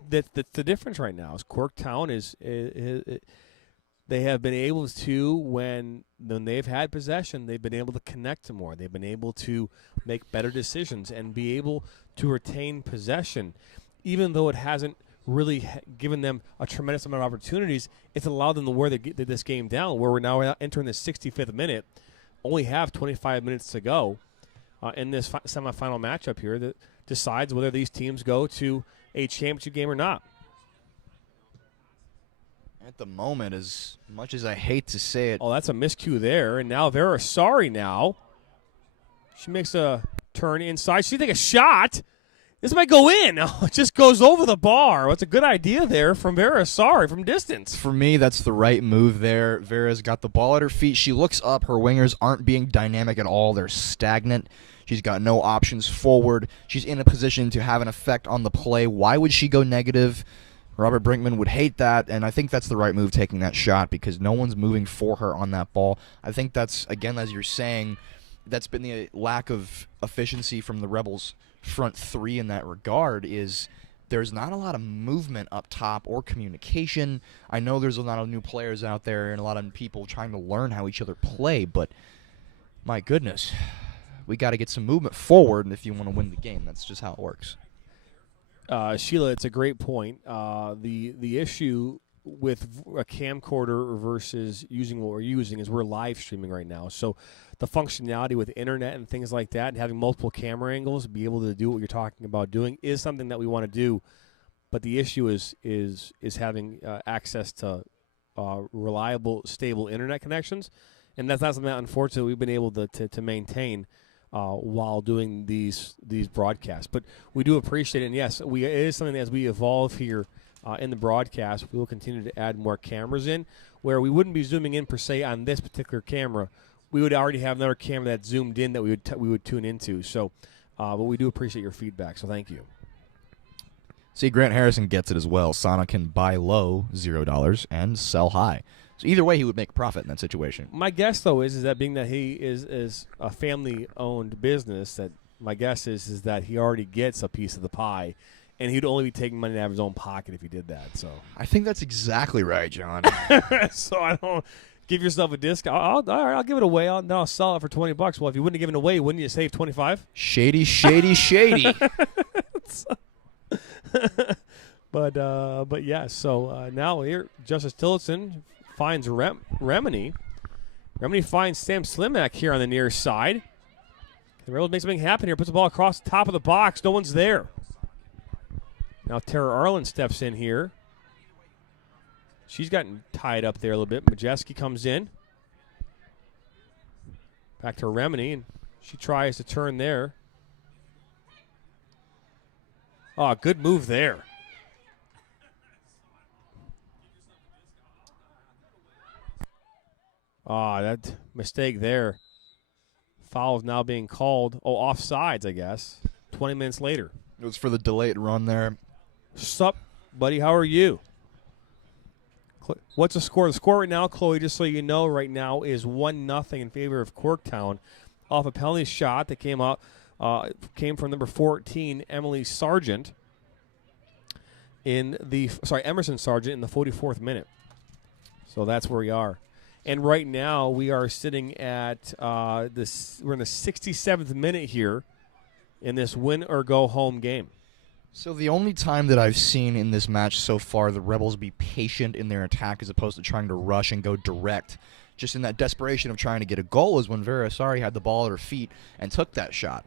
the difference right now. Is Corktown they have been able to when they've had possession, they've been able to connect to more. They've been able to make better decisions and be able to retain possession, even though it hasn't really given them a tremendous amount of opportunities. It's allowed them to wear this game down, where we're now entering the 65th minute, only have 25 minutes to go in this semifinal matchup here that decides whether these teams go to a championship game or not. At the moment, as much as I hate to say it. Oh, that's a miscue there. And now Vera Asari now. She makes a turn inside. She takes a shot. This might go in. Oh, it just goes over the bar. What's a good idea there from Vera Asari from distance. For me, that's the right move there. Vera's got the ball at her feet. She looks up. Her wingers aren't being dynamic at all. They're stagnant. She's got no options forward. She's in a position to have an effect on the play. Why would she go negative? Robert Brinkman would hate that, and I think that's the right move, taking that shot, because no one's moving for her on that ball. I think that's, again, as you're saying, that's been the lack of efficiency from the Rebels' front three in that regard, is there's not a lot of movement up top or communication. I know there's a lot of new players out there and a lot of people trying to learn how each other play, but my goodness, we got to get some movement forward, and if you want to win the game, that's just how it works. Sheila, it's a great point. The issue with a camcorder versus using what we're using is we're live streaming right now. So the functionality with internet and things like that and having multiple camera angles, be able to do what you're talking about doing is something that we want to do. But the issue is having access to reliable, stable internet connections. And that's not something that, unfortunately, we've been able to maintain while doing these broadcasts. But we do appreciate it. And, yes, it is something that as we evolve here in the broadcast, we will continue to add more cameras in, where we wouldn't be zooming in per se on this particular camera. We would already have another camera that's zoomed in that we would tune into. So, but we do appreciate your feedback, so thank you. See, Grant Harrison gets it as well. Sana can buy low, $0, and sell high. So either way, he would make profit in that situation. My guess, though, is that being that he is a family-owned business, that my guess is that he already gets a piece of the pie, and he'd only be taking money out of his own pocket if he did that. So I think that's exactly right, John. So I don't give yourself a discount. All right, I'll give it away. I'll sell it for $20. Well, if you wouldn't have given it away, wouldn't you save $25? Shady, shady, shady. But yeah. So now here, Justice Tillotson finds Remini. Remini finds Sam Slimak here on the near side. The Rebels make something happen here. Puts the ball across the top of the box. No one's there. Now Tara Arlen steps in here. She's gotten tied up there a little bit. Majeski comes in. Back to Remini, and she tries to turn there. Oh, good move there. That mistake there. Foul is now being called. Oh, offsides, I guess. 20 minutes later. It was for the delayed run there. Sup, buddy? How are you? What's the score? The score right now, Chloe, just so you know, right now is 1-0 in favor of Corktown off a penalty shot that came from number 14, Emily Sargent, Emerson Sargent in the 44th minute. So that's where we are. And right now we are sitting at we're in the 67th minute here in this win or go home game. So the only time that I've seen in this match so far the Rebels be patient in their attack as opposed to trying to rush and go direct, just in that desperation of trying to get a goal, is when Vera Asari had the ball at her feet and took that shot.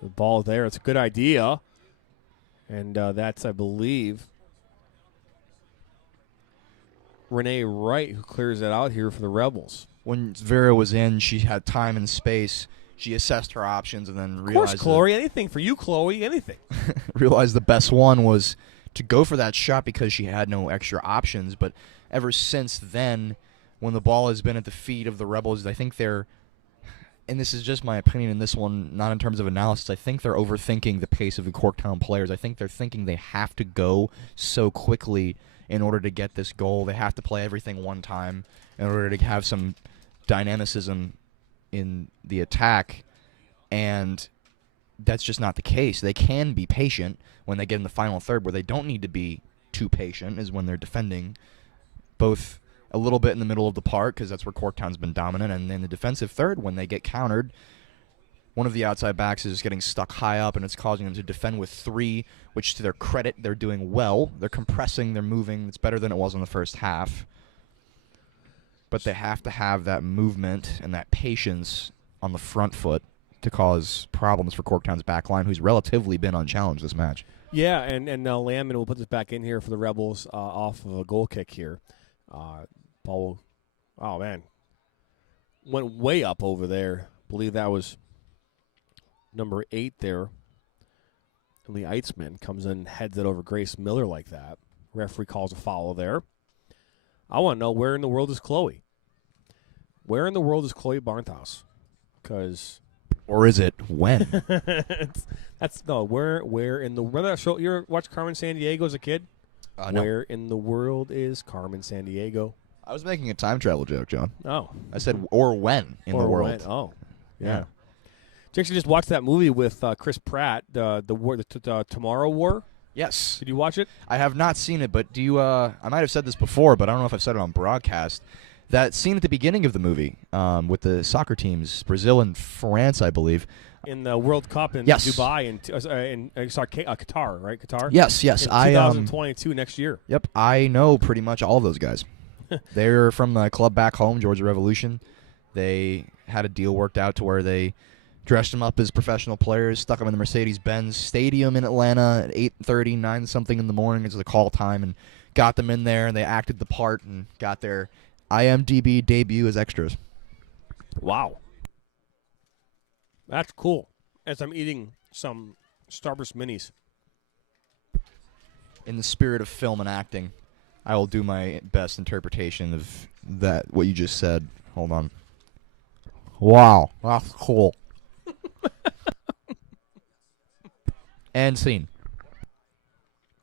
The ball there, it's a good idea. And that's, I believe, Renee Wright who clears that out here for the Rebels. When Vera was in, she had time and space. She assessed her options and then realized. Of course, Chloe. Anything for you, Chloe. Anything. Realized the best one was to go for that shot because she had no extra options. But ever since then, when the ball has been at the feet of the Rebels, I think they're, and this is just my opinion in this one, not in terms of analysis, I think they're overthinking the pace of the Corktown players. I think they're thinking they have to go so quickly in order to get this goal. They have to play everything one time in order to have some dynamicism in the attack, and that's just not the case. They can be patient when they get in the final third. Where they don't need to be too patient is when they're defending, both a little bit in the middle of the park, because that's where Corktown's been dominant, and then the defensive third when they get countered. One of the outside backs is getting stuck high up, and it's causing them to defend with three, which to their credit, they're doing well. They're compressing, they're moving. It's better than it was in the first half. But they have to have that movement and that patience on the front foot to cause problems for Corktown's back line, who's relatively been unchallenged this match. Yeah, and Landman will put this back in here for the Rebels off of a goal kick here. Ball, oh, man, went way up over there. I believe that was number 8 there. And Lee Eitzman comes in and heads it over Grace Miller like that. Referee calls a foul there. I want to know, where in the world is Chloe? Where in the world is Chloe Barnthouse? Or is it when? Where in the remember that show you watched Carmen Sandiego as a kid? No. Where in the world is Carmen Sandiego? I was making a time travel joke, John. Oh. I said, or when in the world. When. Oh. Yeah. Did you actually just watch that movie with Chris Pratt, the Tomorrow War? Yes. Did you watch it? I have not seen it, but do you, I might have said this before, but I don't know if I've said it on broadcast. That scene at the beginning of the movie with the soccer teams, Brazil and France, I believe. In the World Cup in Dubai and Qatar, right? Qatar? Yes. In 2022 next year. Yep, I know pretty much all of those guys. They're from the club back home, Georgia Revolution. They had a deal worked out to where they dressed them up as professional players, stuck them in the Mercedes-Benz Stadium in Atlanta at 8:30, 9-something in the morning is the call time, and got them in there, and they acted the part and got their IMDb debut as extras. Wow. That's cool. As I'm eating some Starburst Minis. In the spirit of film and acting, I will do my best interpretation of that, what you just said. Hold on. Wow, that's cool. And scene.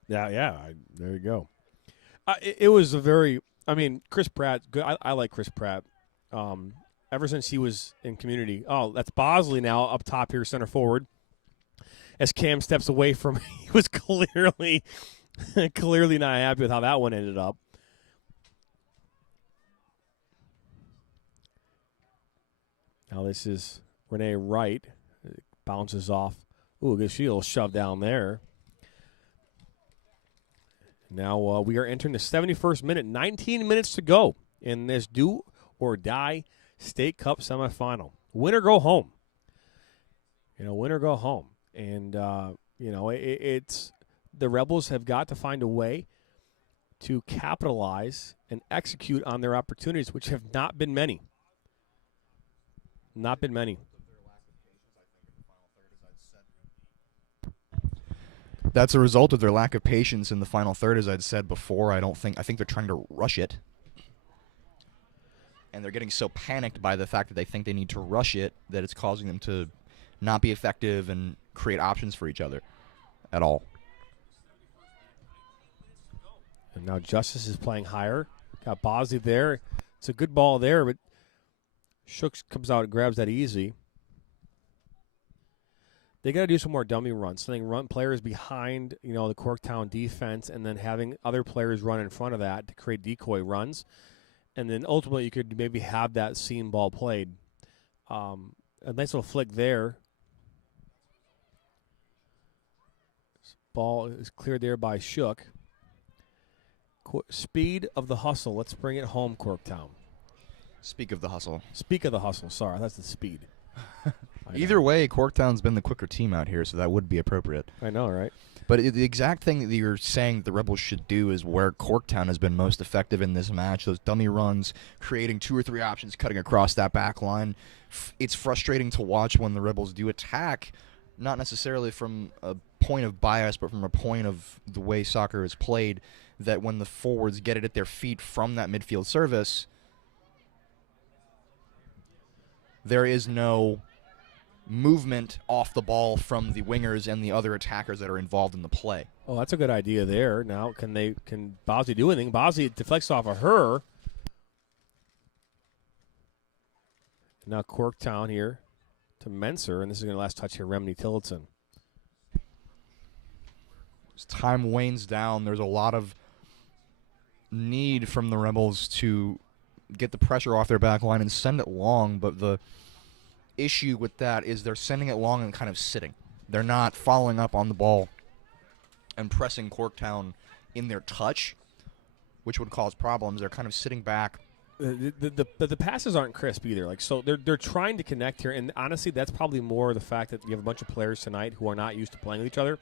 Yeah. There you go. It was a very, Chris Pratt, good. I like Chris Pratt. Ever since he was in Community. Oh, that's Bosley now up top here, center forward. As Cam steps away from, he was clearly not happy with how that one ended up. Now this is Renee Wright. It bounces off. Ooh, good shield shove down there. Now we are entering the 71st minute, 19 minutes to go in this do-or-die State Cup semifinal. Win or go home. Win or go home. And, it's the Rebels have got to find a way to capitalize and execute on their opportunities, which have not been many. Not been many. That's a result of their lack of patience in the final third, as I'd said before. I think they're trying to rush it. And they're getting so panicked by the fact that they think they need to rush it that it's causing them to not be effective and create options for each other at all. And now Justice is playing higher. Got Bosley there. It's a good ball there, but Shooks comes out and grabs that easy. They got to do some more dummy runs. Something run players behind, the Corktown defense, and then having other players run in front of that to create decoy runs. And then ultimately you could maybe have that seam ball played. A nice little flick there. Ball is cleared there by Shook. Speed of the hustle. Let's bring it home, Corktown. Speak of the hustle. Speak of the hustle. Sorry, that's the speed. Either way, Corktown's been the quicker team out here, so that would be appropriate. I know, right? But the exact thing that you're saying the Rebels should do is where Corktown has been most effective in this match, those dummy runs, creating 2 or 3 options, cutting across that back line. It's frustrating to watch when the Rebels do attack, not necessarily from a point of bias, but from a point of the way soccer is played, that when the forwards get it at their feet from that midfield service, there is no movement off the ball from the wingers and the other attackers that are involved in the play. Oh, that's a good idea there. Now, can Bosley do anything? Bosley deflects off of her. Now Corktown here to Menser, and this is going to last touch here, Remini Tillotson. As time wanes down, there's a lot of need from the Rebels to get the pressure off their back line and send it long, but the issue with that is they're sending it long and kind of sitting. They're not following up on the ball and pressing Corktown in their touch, which would cause problems. They're kind of sitting back. The passes aren't crisp either. So they're trying to connect here, and honestly, that's probably more the fact that you have a bunch of players tonight who are not used to playing with each other,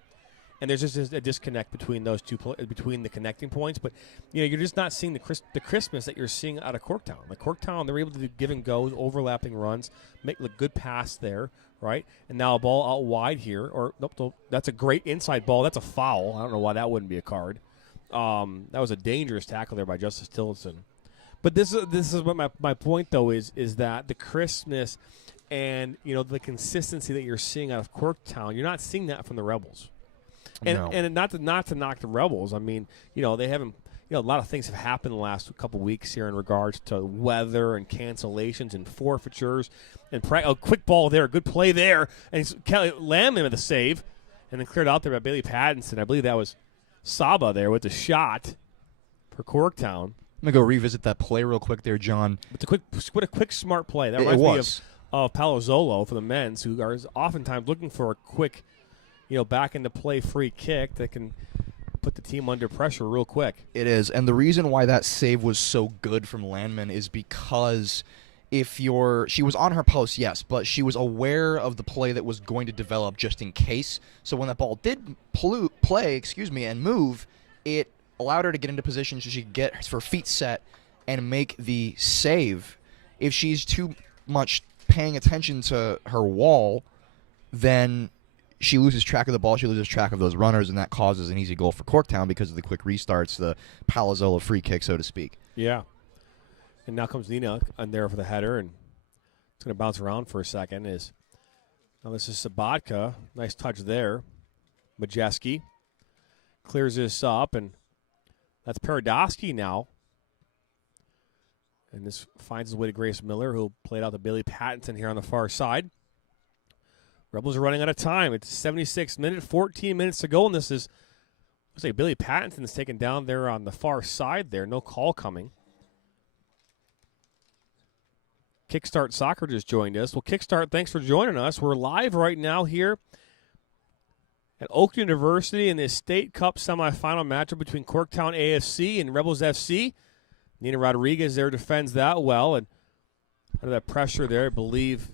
and there's just a disconnect between those two, between the connecting points. But you're just not seeing the crispness that you're seeing out of Corktown. Like Corktown, they're able to do give and goes, overlapping runs, make a good pass there, right? And now a ball out wide here, or nope, that's a great inside ball. That's a foul. I don't know why that wouldn't be a card. That was a dangerous tackle there by Justice Tillotson. But this is what my point though is that the crispness and the consistency that you're seeing out of Corktown, you're not seeing that from the Rebels. And not to knock the Rebels. I mean, they haven't. A lot of things have happened the last couple weeks here in regards to weather and cancellations and forfeitures and a quick ball there, good play there, and Kelly Lamb with the save, and then cleared out there by Bailey Pattinson. I believe that was Saba there with the shot for Corktown. I'm gonna go revisit that play real quick there, John. What a quick, smart play. That It reminds me was. of Palazzolo for the men's, who are oftentimes looking for a quick, back into play free kick that can put the team under pressure real quick. It is, and the reason why that save was so good from Landman is because she was on her post, yes, but she was aware of the play that was going to develop just in case. So when that ball did play, and move, it allowed her to get into position so she could get her feet set and make the save. If she's too much paying attention to her wall, then she loses track of the ball, she loses track of those runners, and that causes an easy goal for Corktown because of the quick restarts, the Palazzolo free kick, so to speak. Yeah. And now comes Nina on there for the header, and it's going to bounce around for a second. Now this is Sabatka. Nice touch there. Majeski clears this up, and that's Paradowski now. And this finds his way to Grace Miller, who played out to Bailey Pattinson here on the far side. Rebels are running out of time. It's 76 minutes, 14 minutes to go, and this is, looks like Billy Pattinson's taken down there on the far side there. No call coming. Kickstart Soccer just joined us. Well, Kickstart, thanks for joining us. We're live right now here at Oak University in the State Cup semifinal matchup between Corktown AFC and Rebels FC. Nina Rodriguez there defends that well, and under that pressure there, I believe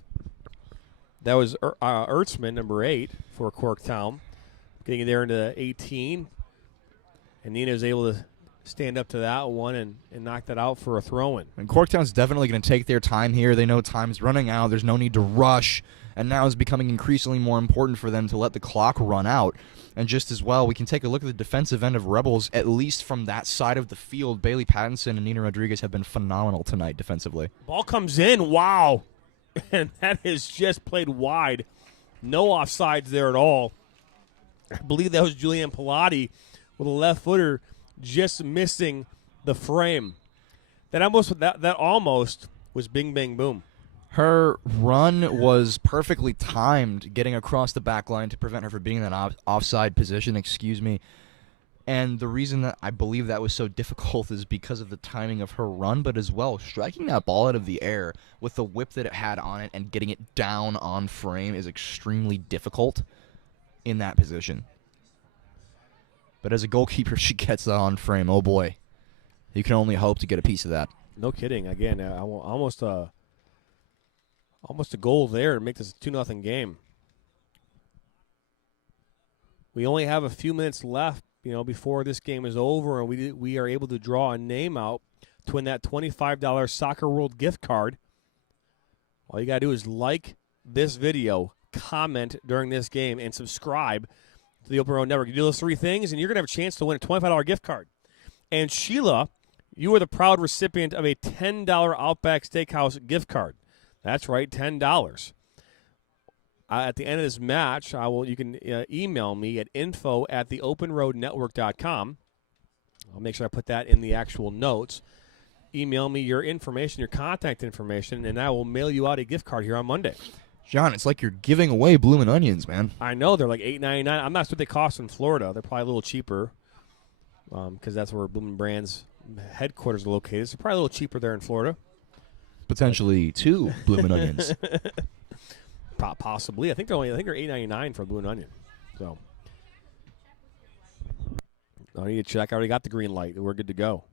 that was Ertzman, number 8 for Corktown, getting there into 18. And Nina is able to stand up to that one and knock that out for a throw-in. And Corktown's definitely going to take their time here. They know time's running out. There's no need to rush. And now it's becoming increasingly more important for them to let the clock run out. And just as well, we can take a look at the defensive end of Rebels, at least from that side of the field. Bailey Pattinson and Nina Rodriguez have been phenomenal tonight defensively. Ball comes in. Wow. And that is just played wide. No offsides there at all. I believe that was Julianne Pilati with a left footer just missing the frame. That almost was bing, bang, boom. Her run was perfectly timed, getting across the back line to prevent her from being in that offside position, And the reason that I believe that was so difficult is because of the timing of her run, but as well, striking that ball out of the air with the whip that it had on it and getting it down on frame is extremely difficult in that position. But as a goalkeeper, she gets that on frame. Oh, boy. You can only hope to get a piece of that. No kidding. Again, almost a goal there to make this a 2-0 game. We only have a few minutes left, before this game is over, and we are able to draw a name out to win that $25 Soccer World gift card. All you got to do is like this video, comment during this game, and subscribe to the Open Road Network. You do those 3 things, and you're going to have a chance to win a $25 gift card. And Sheila, you are the proud recipient of a $10 Outback Steakhouse gift card. That's right, $10. At the end of this match, you can email me at info@theopenroadnetwork.com. I'll make sure I put that in the actual notes. Email me your information, your contact information, and I will mail you out a gift card here on Monday. John, it's like you're giving away Bloomin' Onions, man. I know. They're like $8.99. I'm not sure what they cost in Florida. They're probably a little cheaper because that's where Bloomin' Brands headquarters are located. So probably a little cheaper there in Florida. Potentially 2 Bloomin' Onions. Possibly. I think they're $8.99 for a Bloomin' Onion. So I need to check. I already got the green light. We're good to go.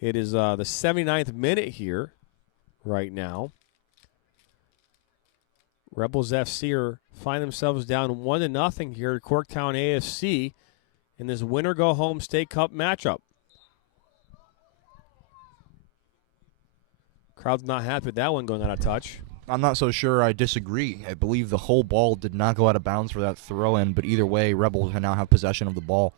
It is the 79th minute here right now. Rebels FC find themselves down 1-0 here at Corktown AFC in this winner-go-home State Cup matchup. Crowd's not happy with that one going out of touch. I'm not so sure. I disagree. I believe the whole ball did not go out of bounds for that throw-in, but either way, Rebels now have possession of the ball.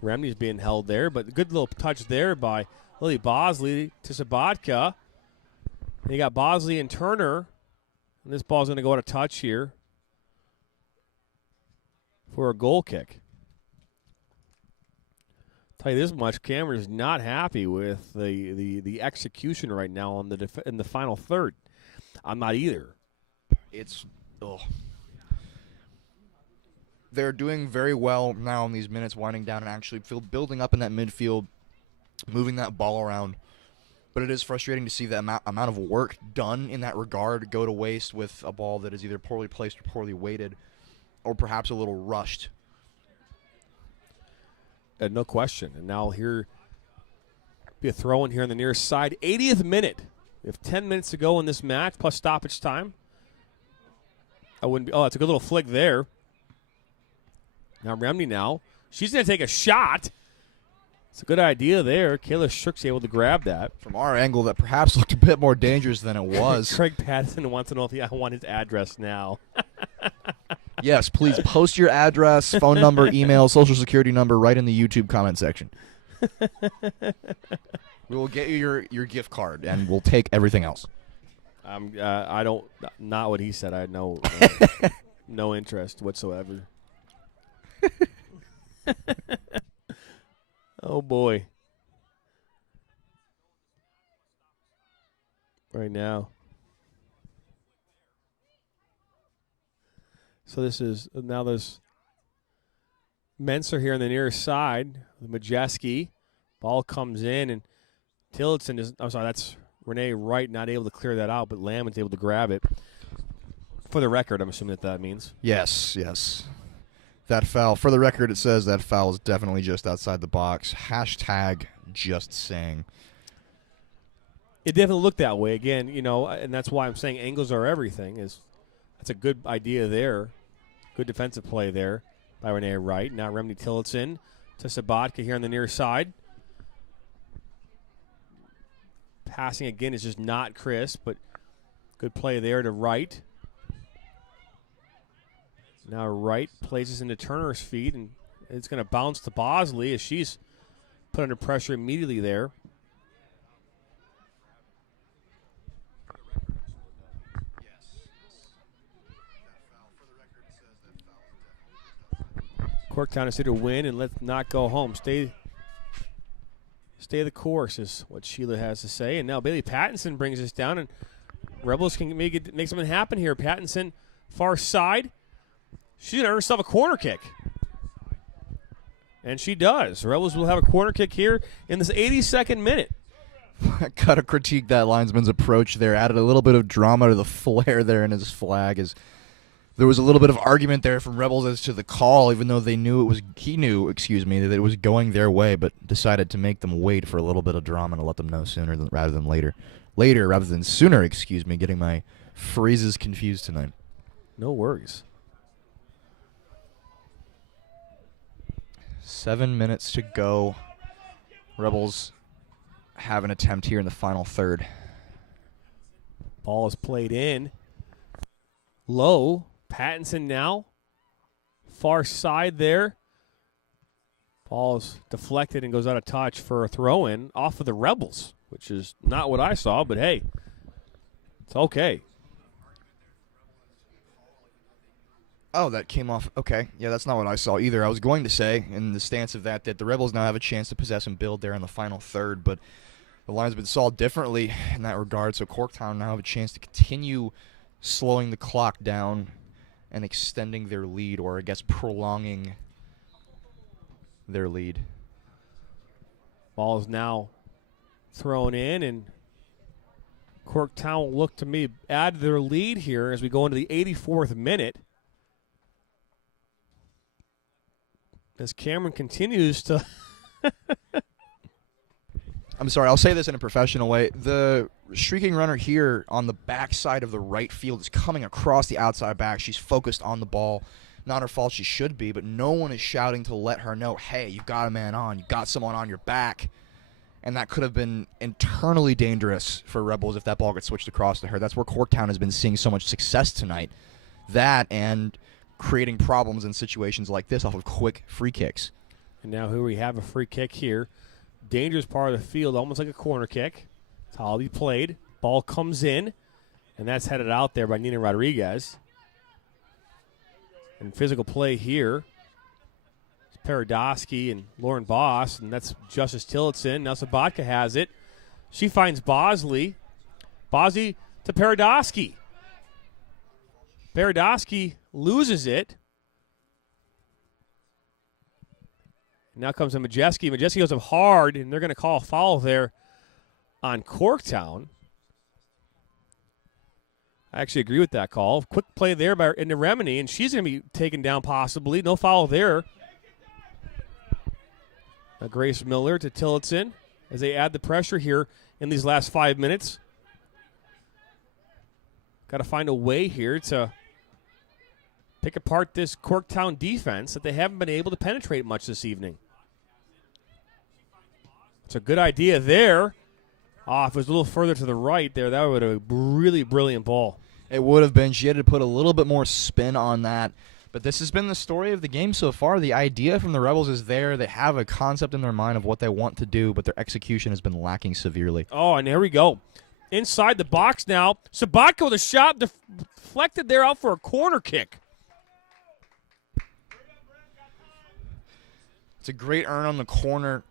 Remney's being held there, but a good little touch there by Lily Bosley to Sabatka. And you got Bosley and Turner. And this ball's going to go out of touch here for a goal kick. Tell you this much, Cameron's not happy with the execution right now on in the final third. I'm not either. They're doing very well now in these minutes, winding down and actually building up in that midfield, moving that ball around. But it is frustrating to see the amount of work done in that regard go to waste with a ball that is either poorly placed or poorly weighted, or perhaps a little rushed. No question. And now here be a throw in here on the near side. 80th minute. We have 10 minutes to go in this match, plus stoppage time. That's a good little flick there. Now Remney now. She's going to take a shot. It's a good idea there. Kayla Shook's able to grab that. From our angle, that perhaps looked a bit more dangerous than it was. Craig Patterson wants to know if I want his address now. Yes, please post your address, phone number, email, social security number right in the YouTube comment section. We will get you your gift card, and we'll take everything else. I don't, not what he said. I had no interest whatsoever. Oh, boy. Right now. So this is, now there's Menser here on the near side. Majeski. Ball comes in, and Tillotson is, I'm sorry, that's Renee Wright not able to clear that out, but Lammon's able to grab it. For the record, I'm assuming that means. Yes, yes. That foul, for the record, it says that foul is definitely just outside the box. Hashtag just saying. It definitely looked that way. Again, and that's why I'm saying angles are everything. That's a good idea there. Good defensive play there by Renee Wright. Now Remedy Tillotson to Sabatka here on the near side. Passing again is just not crisp, but good play there to Wright. Now Wright places into Turner's feet, and it's going to bounce to Bosley as she's put under pressure immediately there. Corktown is here to win and let's not go home. Stay the course is what Sheila has to say. And now Bailey Pattinson brings us down, and Rebels can make something happen here. Pattinson, far side. She's going to earn herself a corner kick. And she does. Rebels will have a corner kick here in this 82nd minute. Got to critique that linesman's approach there. Added a little bit of drama to the flair there in his flag. There was a little bit of argument there from Rebels as to the call, even though he knew that it was going their way, but decided to make them wait for a little bit of drama to let them know sooner rather than later. Later rather than sooner, getting my phrases confused tonight. No worries. 7 minutes to go. Rebels have an attempt here in the final third. Ball is played in. Low. Pattinson now. Far side there. Ball is deflected and goes out of touch for a throw-in off of the Rebels, which is not what I saw, but hey, it's okay. Oh, that came off. Okay. Yeah, that's not what I saw either. I was going to say, in the stance of that the Rebels now have a chance to possess and build there in the final third, but the line's been saw differently in that regard, so Corktown now have a chance to continue slowing the clock down and extending their lead, or I guess prolonging their lead. Ball is now thrown in, and Corktown will look to me add their lead here as we go into the 84th minute. As Cameron continues to... I'm sorry, I'll say this in a professional way. The streaking runner here on the backside of the right field is coming across the outside back. She's focused on the ball. Not her fault, she should be, but no one is shouting to let her know, hey, you've got a man on, you've got someone on your back. And that could have been internally dangerous for Rebels if that ball gets switched across to her. That's where Corktown has been seeing so much success tonight. That and creating problems in situations like this off of quick free kicks. And now here we have a free kick here. Dangerous part of the field, almost like a corner kick. It's how he played. Ball comes in, and that's headed out there by Nina Rodriguez. And physical play here. It's Paradosky and Lauren Boss, and that's Justice Tillotson. Now Sabatka has it. She finds Bosley. Bosley to Paradosky. Paradosky loses it. Now comes a Majeski. Majeski goes up hard, and they're going to call a foul there on Corktown. I actually agree with that call. Quick play there by into Remini, and she's going to be taken down possibly. No foul there. Grace Miller to Tillotson as they add the pressure here in these last 5 minutes. Got to find a way here to pick apart this Corktown defense that they haven't been able to penetrate much this evening. It's a good idea there. If it was a little further to the right there, that would have been a really brilliant ball. It would have been. She had to put a little bit more spin on that. But this has been the story of the game so far. The idea from the Rebels is there. They have a concept in their mind of what they want to do, but their execution has been lacking severely. Oh, and here we go. Inside the box now. Sabatka with a shot deflected there out for a corner kick. It's a great earn on the corner.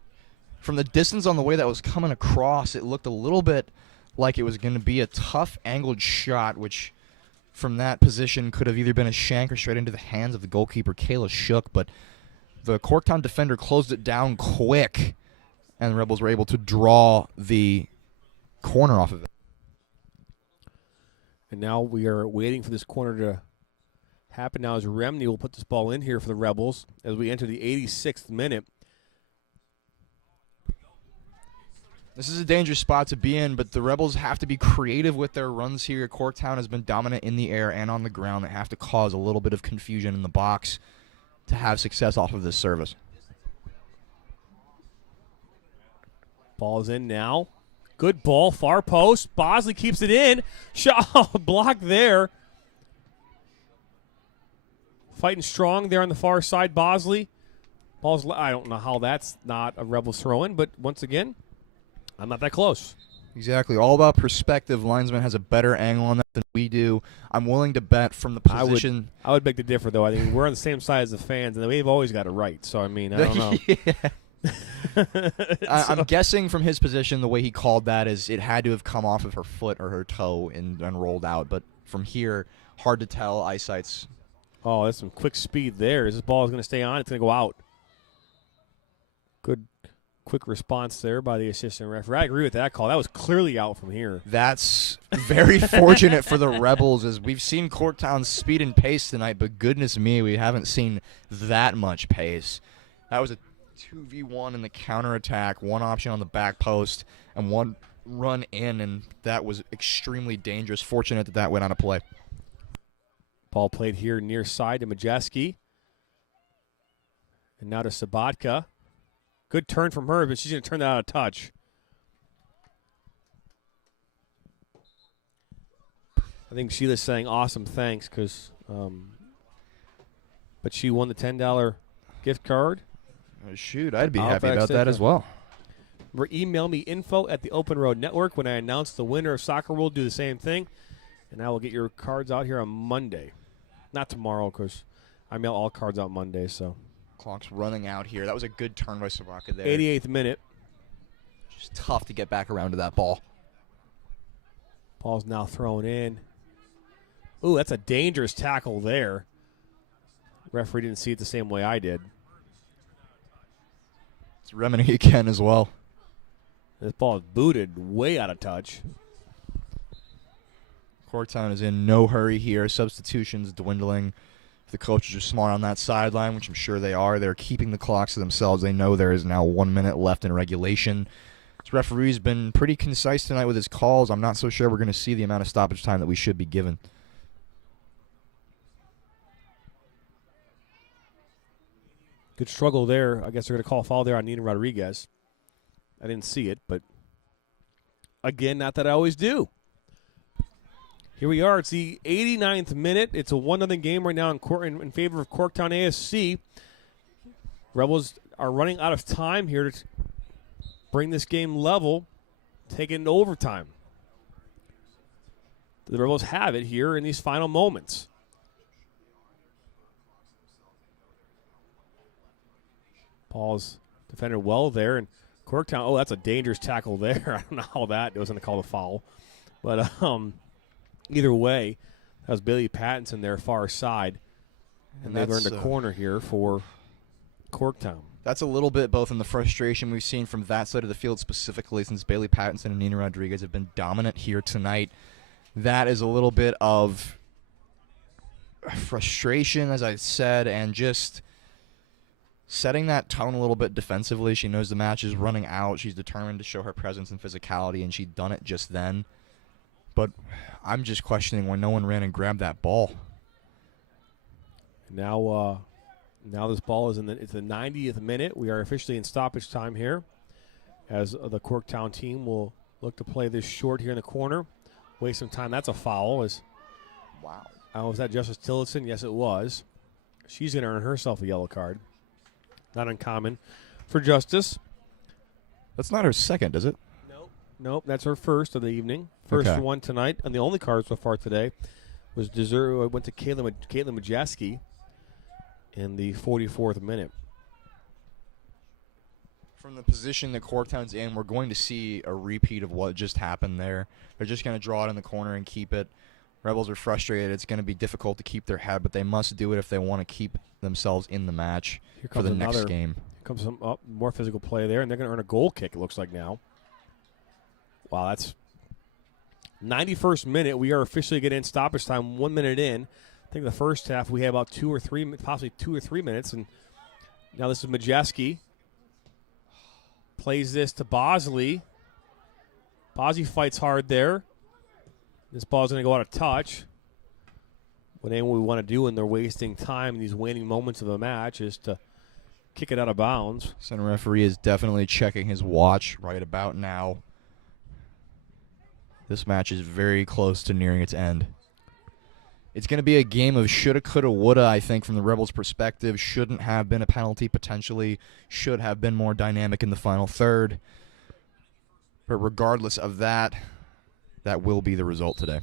From the distance on the way that was coming across, it looked a little bit like it was going to be a tough angled shot, which from that position could have either been a shank or straight into the hands of the goalkeeper, Kayla Shook, but the Corktown defender closed it down quick, and the Rebels were able to draw the corner off of it. And now we are waiting for this corner to happen now as Remney will put this ball in here for the Rebels as we enter the 86th minute. This is a dangerous spot to be in, but the Rebels have to be creative with their runs here. Corktown has been dominant in the air and on the ground. They have to cause a little bit of confusion in the box to have success off of this service. Ball's in now. Good ball, far post. Bosley keeps it in. Shot block there. Fighting strong there on the far side, Bosley. I don't know how that's not a Rebels throw-in, but once again, I'm not that close. Exactly. All about perspective. Linesman has a better angle on that than we do. I'm willing to bet from the position. I would beg to differ, though. I think we're on the same side as the fans, and we've always got it right. So, I mean, I don't know. I'm guessing from his position, the way he called that is it had to have come off of her foot or her toe and rolled out. But from here, hard to tell. Eyesight's. Oh, that's some quick speed there. Is this ball going to stay on? It's going to go out. Good. Quick response there by the assistant referee. I agree with that call. That was clearly out from here. That's very fortunate for the Rebels, as we've seen Corktown's speed and pace tonight, but goodness me, we haven't seen that much pace. That was a 2v1 in the counterattack, one option on the back post, and one run in, and that was extremely dangerous. Fortunate that that went on a play. Ball played here near side to Majeski. And now to Sabatka. Good turn from her, but she's going to turn that out of touch. I think Sheila's saying awesome thanks because, but she won the $10 gift card. Oh, shoot, I'd be happy about that as well. Remember, email me info at the Open Road Network. When I announce the winner of Soccer World, do the same thing. And I will get your cards out here on Monday. Not tomorrow because I mail all cards out Monday, so. Clock's running out here. That was a good turn by Sabatka there. 88th minute. Just tough to get back around to that ball. Ball's now thrown in. Ooh, that's a dangerous tackle there. Referee didn't see it the same way I did. It's Remini again as well. This ball is booted way out of touch. Corktown is in no hurry here. Substitutions dwindling. The coaches are smart on that sideline, which I'm sure they are. They're keeping the clocks to themselves. They know there is now 1 minute left in regulation. This referee's been pretty concise tonight with his calls. I'm not so sure we're going to see the amount of stoppage time that we should be given. Good struggle there. I guess they're going to call a foul there on Nina Rodriguez. I didn't see it, but again, not that I always do. Here we are. It's the 89th minute. It's a 1-0 game right now in favor of Corktown AFC. Rebels are running out of time here to bring this game level, take it into overtime. The Rebels have it here in these final moments. Paul's defended well there, and Corktown, oh, that's a dangerous tackle there. I don't know how that wasn't called a foul. But either way, that was Bailey Pattinson there, far side. And they've earned a corner here for Corktown. That's a little bit both in the frustration we've seen from that side of the field specifically, since Bailey Pattinson and Nina Rodriguez have been dominant here tonight. That is a little bit of frustration, as I said, and just setting that tone a little bit defensively. She knows the match is running out. She's determined to show her presence and physicality, and she'd done it just then. But I'm just questioning when no one ran and grabbed that ball. Now this ball is it's the 90th minute. We are officially in stoppage time here, as the Corktown team will look to play this short here in the corner. Waste some time. That's a foul. Wow. Was that Justice Tillotson? Yes, it was. She's going to earn herself a yellow card. Not uncommon for Justice. That's not her second, is it? Nope, that's her first of the evening. First one tonight, and the only card so far today went to Caitlin Majeski in the 44th minute. From the position that Corktown's in, we're going to see a repeat of what just happened there. They're just going to draw it in the corner and keep it. Rebels are frustrated. It's going to be difficult to keep their head, but they must do it if they want to keep themselves in the match for the next game. Here comes some more physical play there, and they're going to earn a goal kick, it looks like now. Wow, that's 91st minute, we are officially getting in stoppage time, 1 minute in. I think the first half we had about 2 or 3, possibly 2 or 3 minutes. And now this is Majeski. Plays this to Bosley. Bosley fights hard there. This ball's going to go out of touch. What we want to do when they're wasting time in these waning moments of a match is to kick it out of bounds. Center referee is definitely checking his watch right about now. This match is very close to nearing its end. It's going to be a game of shoulda, coulda, woulda, I think, from the Rebels' perspective. Shouldn't have been a penalty, potentially. Should have been more dynamic in the final third. But regardless of that, that will be the result today.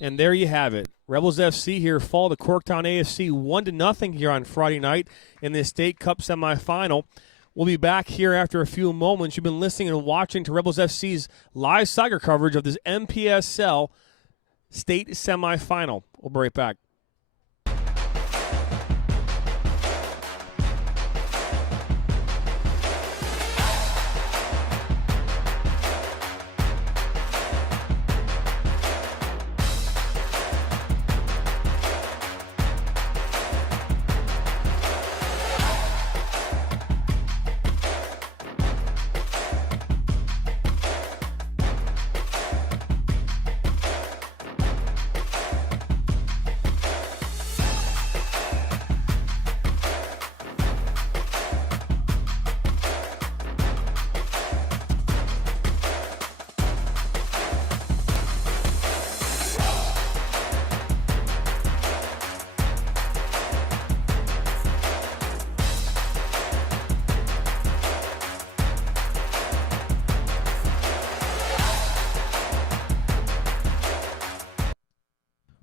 And there you have it. Rebels FC here fall to Corktown AFC 1-0 here on Friday night in the State Cup semifinal. We'll be back here after a few moments. You've been listening and watching to Rebels FC's live soccer coverage of this Mpsl State semifinal. We'll be right back.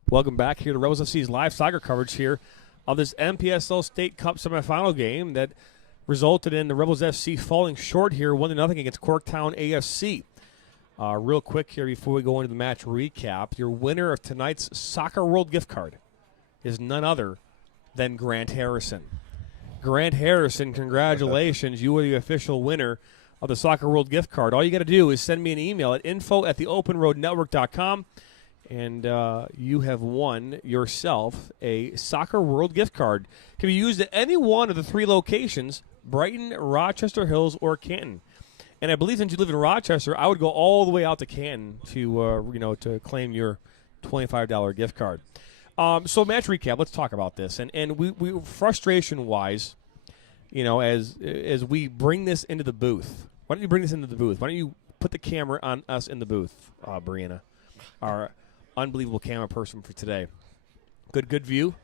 Welcome back here to Rebels FC's live soccer coverage here of this Mpsl State Cup semifinal game that resulted in the Rebels FC falling short here 1-0 against Corktown AFC. Real quick here before we go into the match recap, your winner of tonight's Soccer World gift card is none other than Grant Harrison. Grant Harrison, congratulations. You are the official winner of the Soccer World gift card. All you got to do is send me an email at info@theopenroadnetwork.com. And you have won yourself a Soccer World gift card. Can be used at any one of the 3 locations, Brighton, Rochester Hills, or Canton. And I believe since you live in Rochester, I would go all the way out to Canton to to claim your $25 gift card. So match recap, let's talk about this. And we frustration-wise, as we bring this into the booth, why don't you bring this into the booth? Why don't you put the camera on us in the booth, Brianna, our unbelievable camera person for today. Good view?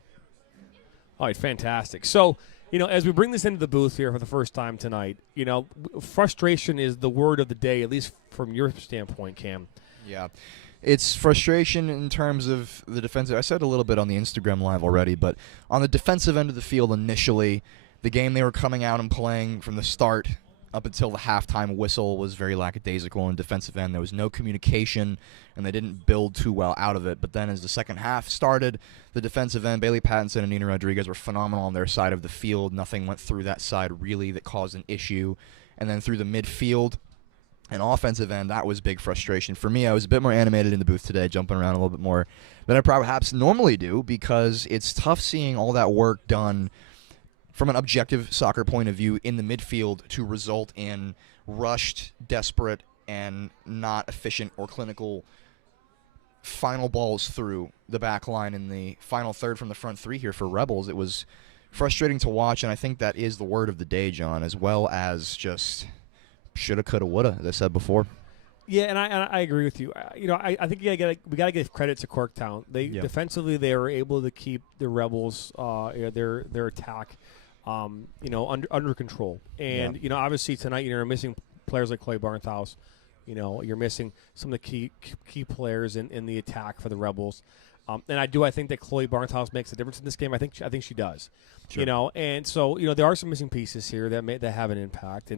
All right, fantastic. So, as we bring this into the booth here for the first time tonight, frustration is the word of the day, at least from your standpoint, Cam. Yeah. It's frustration in terms of the defensive. I said a little bit on the Instagram Live already, but on the defensive end of the field initially, the game they were coming out and playing from the start up until the halftime whistle was very lackadaisical in defensive end. There was no communication, and they didn't build too well out of it. But then as the second half started, the defensive end, Bailey Pattinson and Nina Rodriguez were phenomenal on their side of the field. Nothing went through that side really that caused an issue. And then through the midfield and offensive end, that was big frustration. For me, I was a bit more animated in the booth today, jumping around a little bit more than I perhaps normally do, because it's tough seeing all that work done from an objective soccer point of view in the midfield to result in rushed, desperate, and not efficient or clinical final balls through the back line in the final third from the front 3 here for Rebels. It was frustrating to watch, and I think that is the word of the day, John, as well as just shoulda, coulda, woulda, as I said before. Yeah, and I agree with you. I think we got to give credit to Corktown. Defensively, they were able to keep the Rebels their attack under control. And obviously tonight you're missing players like Chloe Barnthouse. You're missing some of the key players in the attack for the Rebels. And I think that Chloe Barnthouse makes a difference in this game. I think she does. Sure. And so there are some missing pieces here that have an impact.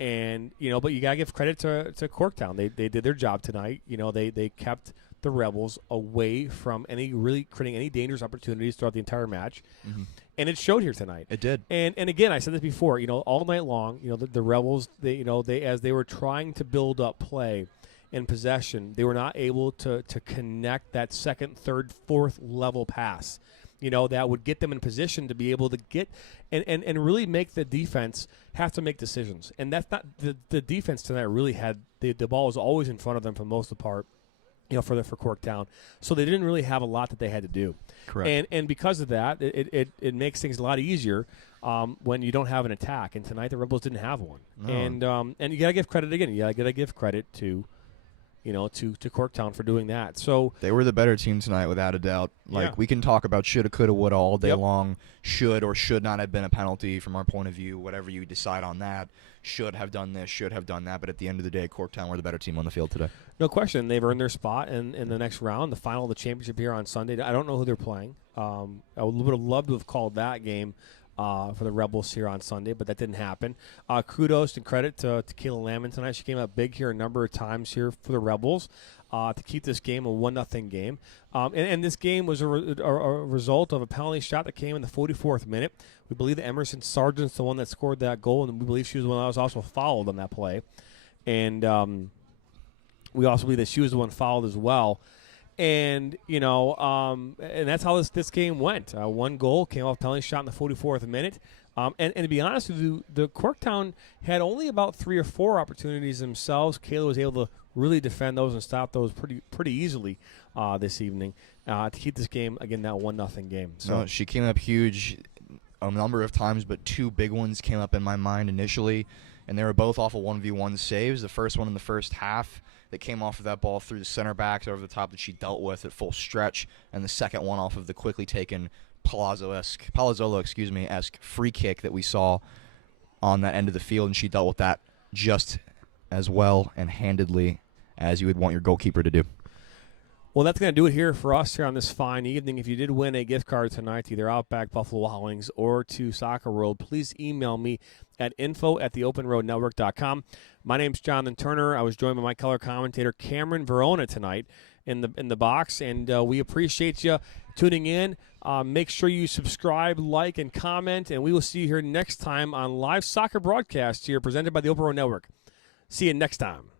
And but you gotta give credit to Corktown. They did their job tonight. They kept the Rebels away from really creating any dangerous opportunities throughout the entire match. Mm-hmm. And it showed here tonight. It did. And again, I said this before, all night long, the Rebels, they as they were trying to build up play, in possession, they were not able to connect that second, third, fourth level pass, that would get them in position to be able to get and really make the defense have to make decisions. And that's not the defense tonight really had the ball was always in front of them for the most part, for Corktown. So they didn't really have a lot that they had to do. Correct. And because of that, it makes things a lot easier when you don't have an attack. And tonight the Rebels didn't have one. No. And you got to give credit again. You got to give credit to Corktown for doing that. So they were the better team tonight, without a doubt. We can talk about shoulda, coulda, woulda all day long. Should or should not have been a penalty from our point of view. Whatever you decide on that. Should have done this, should have done that. But at the end of the day, Corktown were the better team on the field today. No question. They've earned their spot in the next round, the final of the championship here on Sunday. I don't know who they're playing. I would have loved to have called that game for the Rebels here on Sunday, but that didn't happen. Kudos and credit to Kayla Lamon tonight. She came up big here a number of times here for the Rebels to keep this game a 1-0 game. And this game was a result of a penalty shot that came in the 44th minute. We believe that Emerson Sargent's the one that scored that goal, and we believe she was the one that was also fouled on that play. And we also believe that she was the one fouled as well. And, and that's how this game went. One goal came off penalty shot in the 44th minute. And to be honest with you, the Corktown had only about 3 or 4 opportunities themselves. Kayla was able to really defend those and stop those pretty easily this evening to keep this game, again, that 1-0 game. So no, she came up huge a number of times, but 2 big ones came up in my mind initially, and they were both off of 1v1 saves. The first one in the first half that came off of that ball through the center backs over the top that she dealt with at full stretch, and the second one off of the quickly taken Palazzolo-esque free kick that we saw on that end of the field, and she dealt with that just as well and handedly as you would want your goalkeeper to do. Well, that's going to do it here for us here on this fine evening. If you did win a gift card tonight to either Outback Buffalo Wild Wings or to Soccer World, please email me at info@theopenroadnetwork.com. My name's Jonathan Turner. I was joined by my color commentator Cameron Verona tonight in the box, and we appreciate you tuning in. Make sure you subscribe, like, and comment, and we will see you here next time on live soccer broadcast here presented by the Open Road Network. See you next time.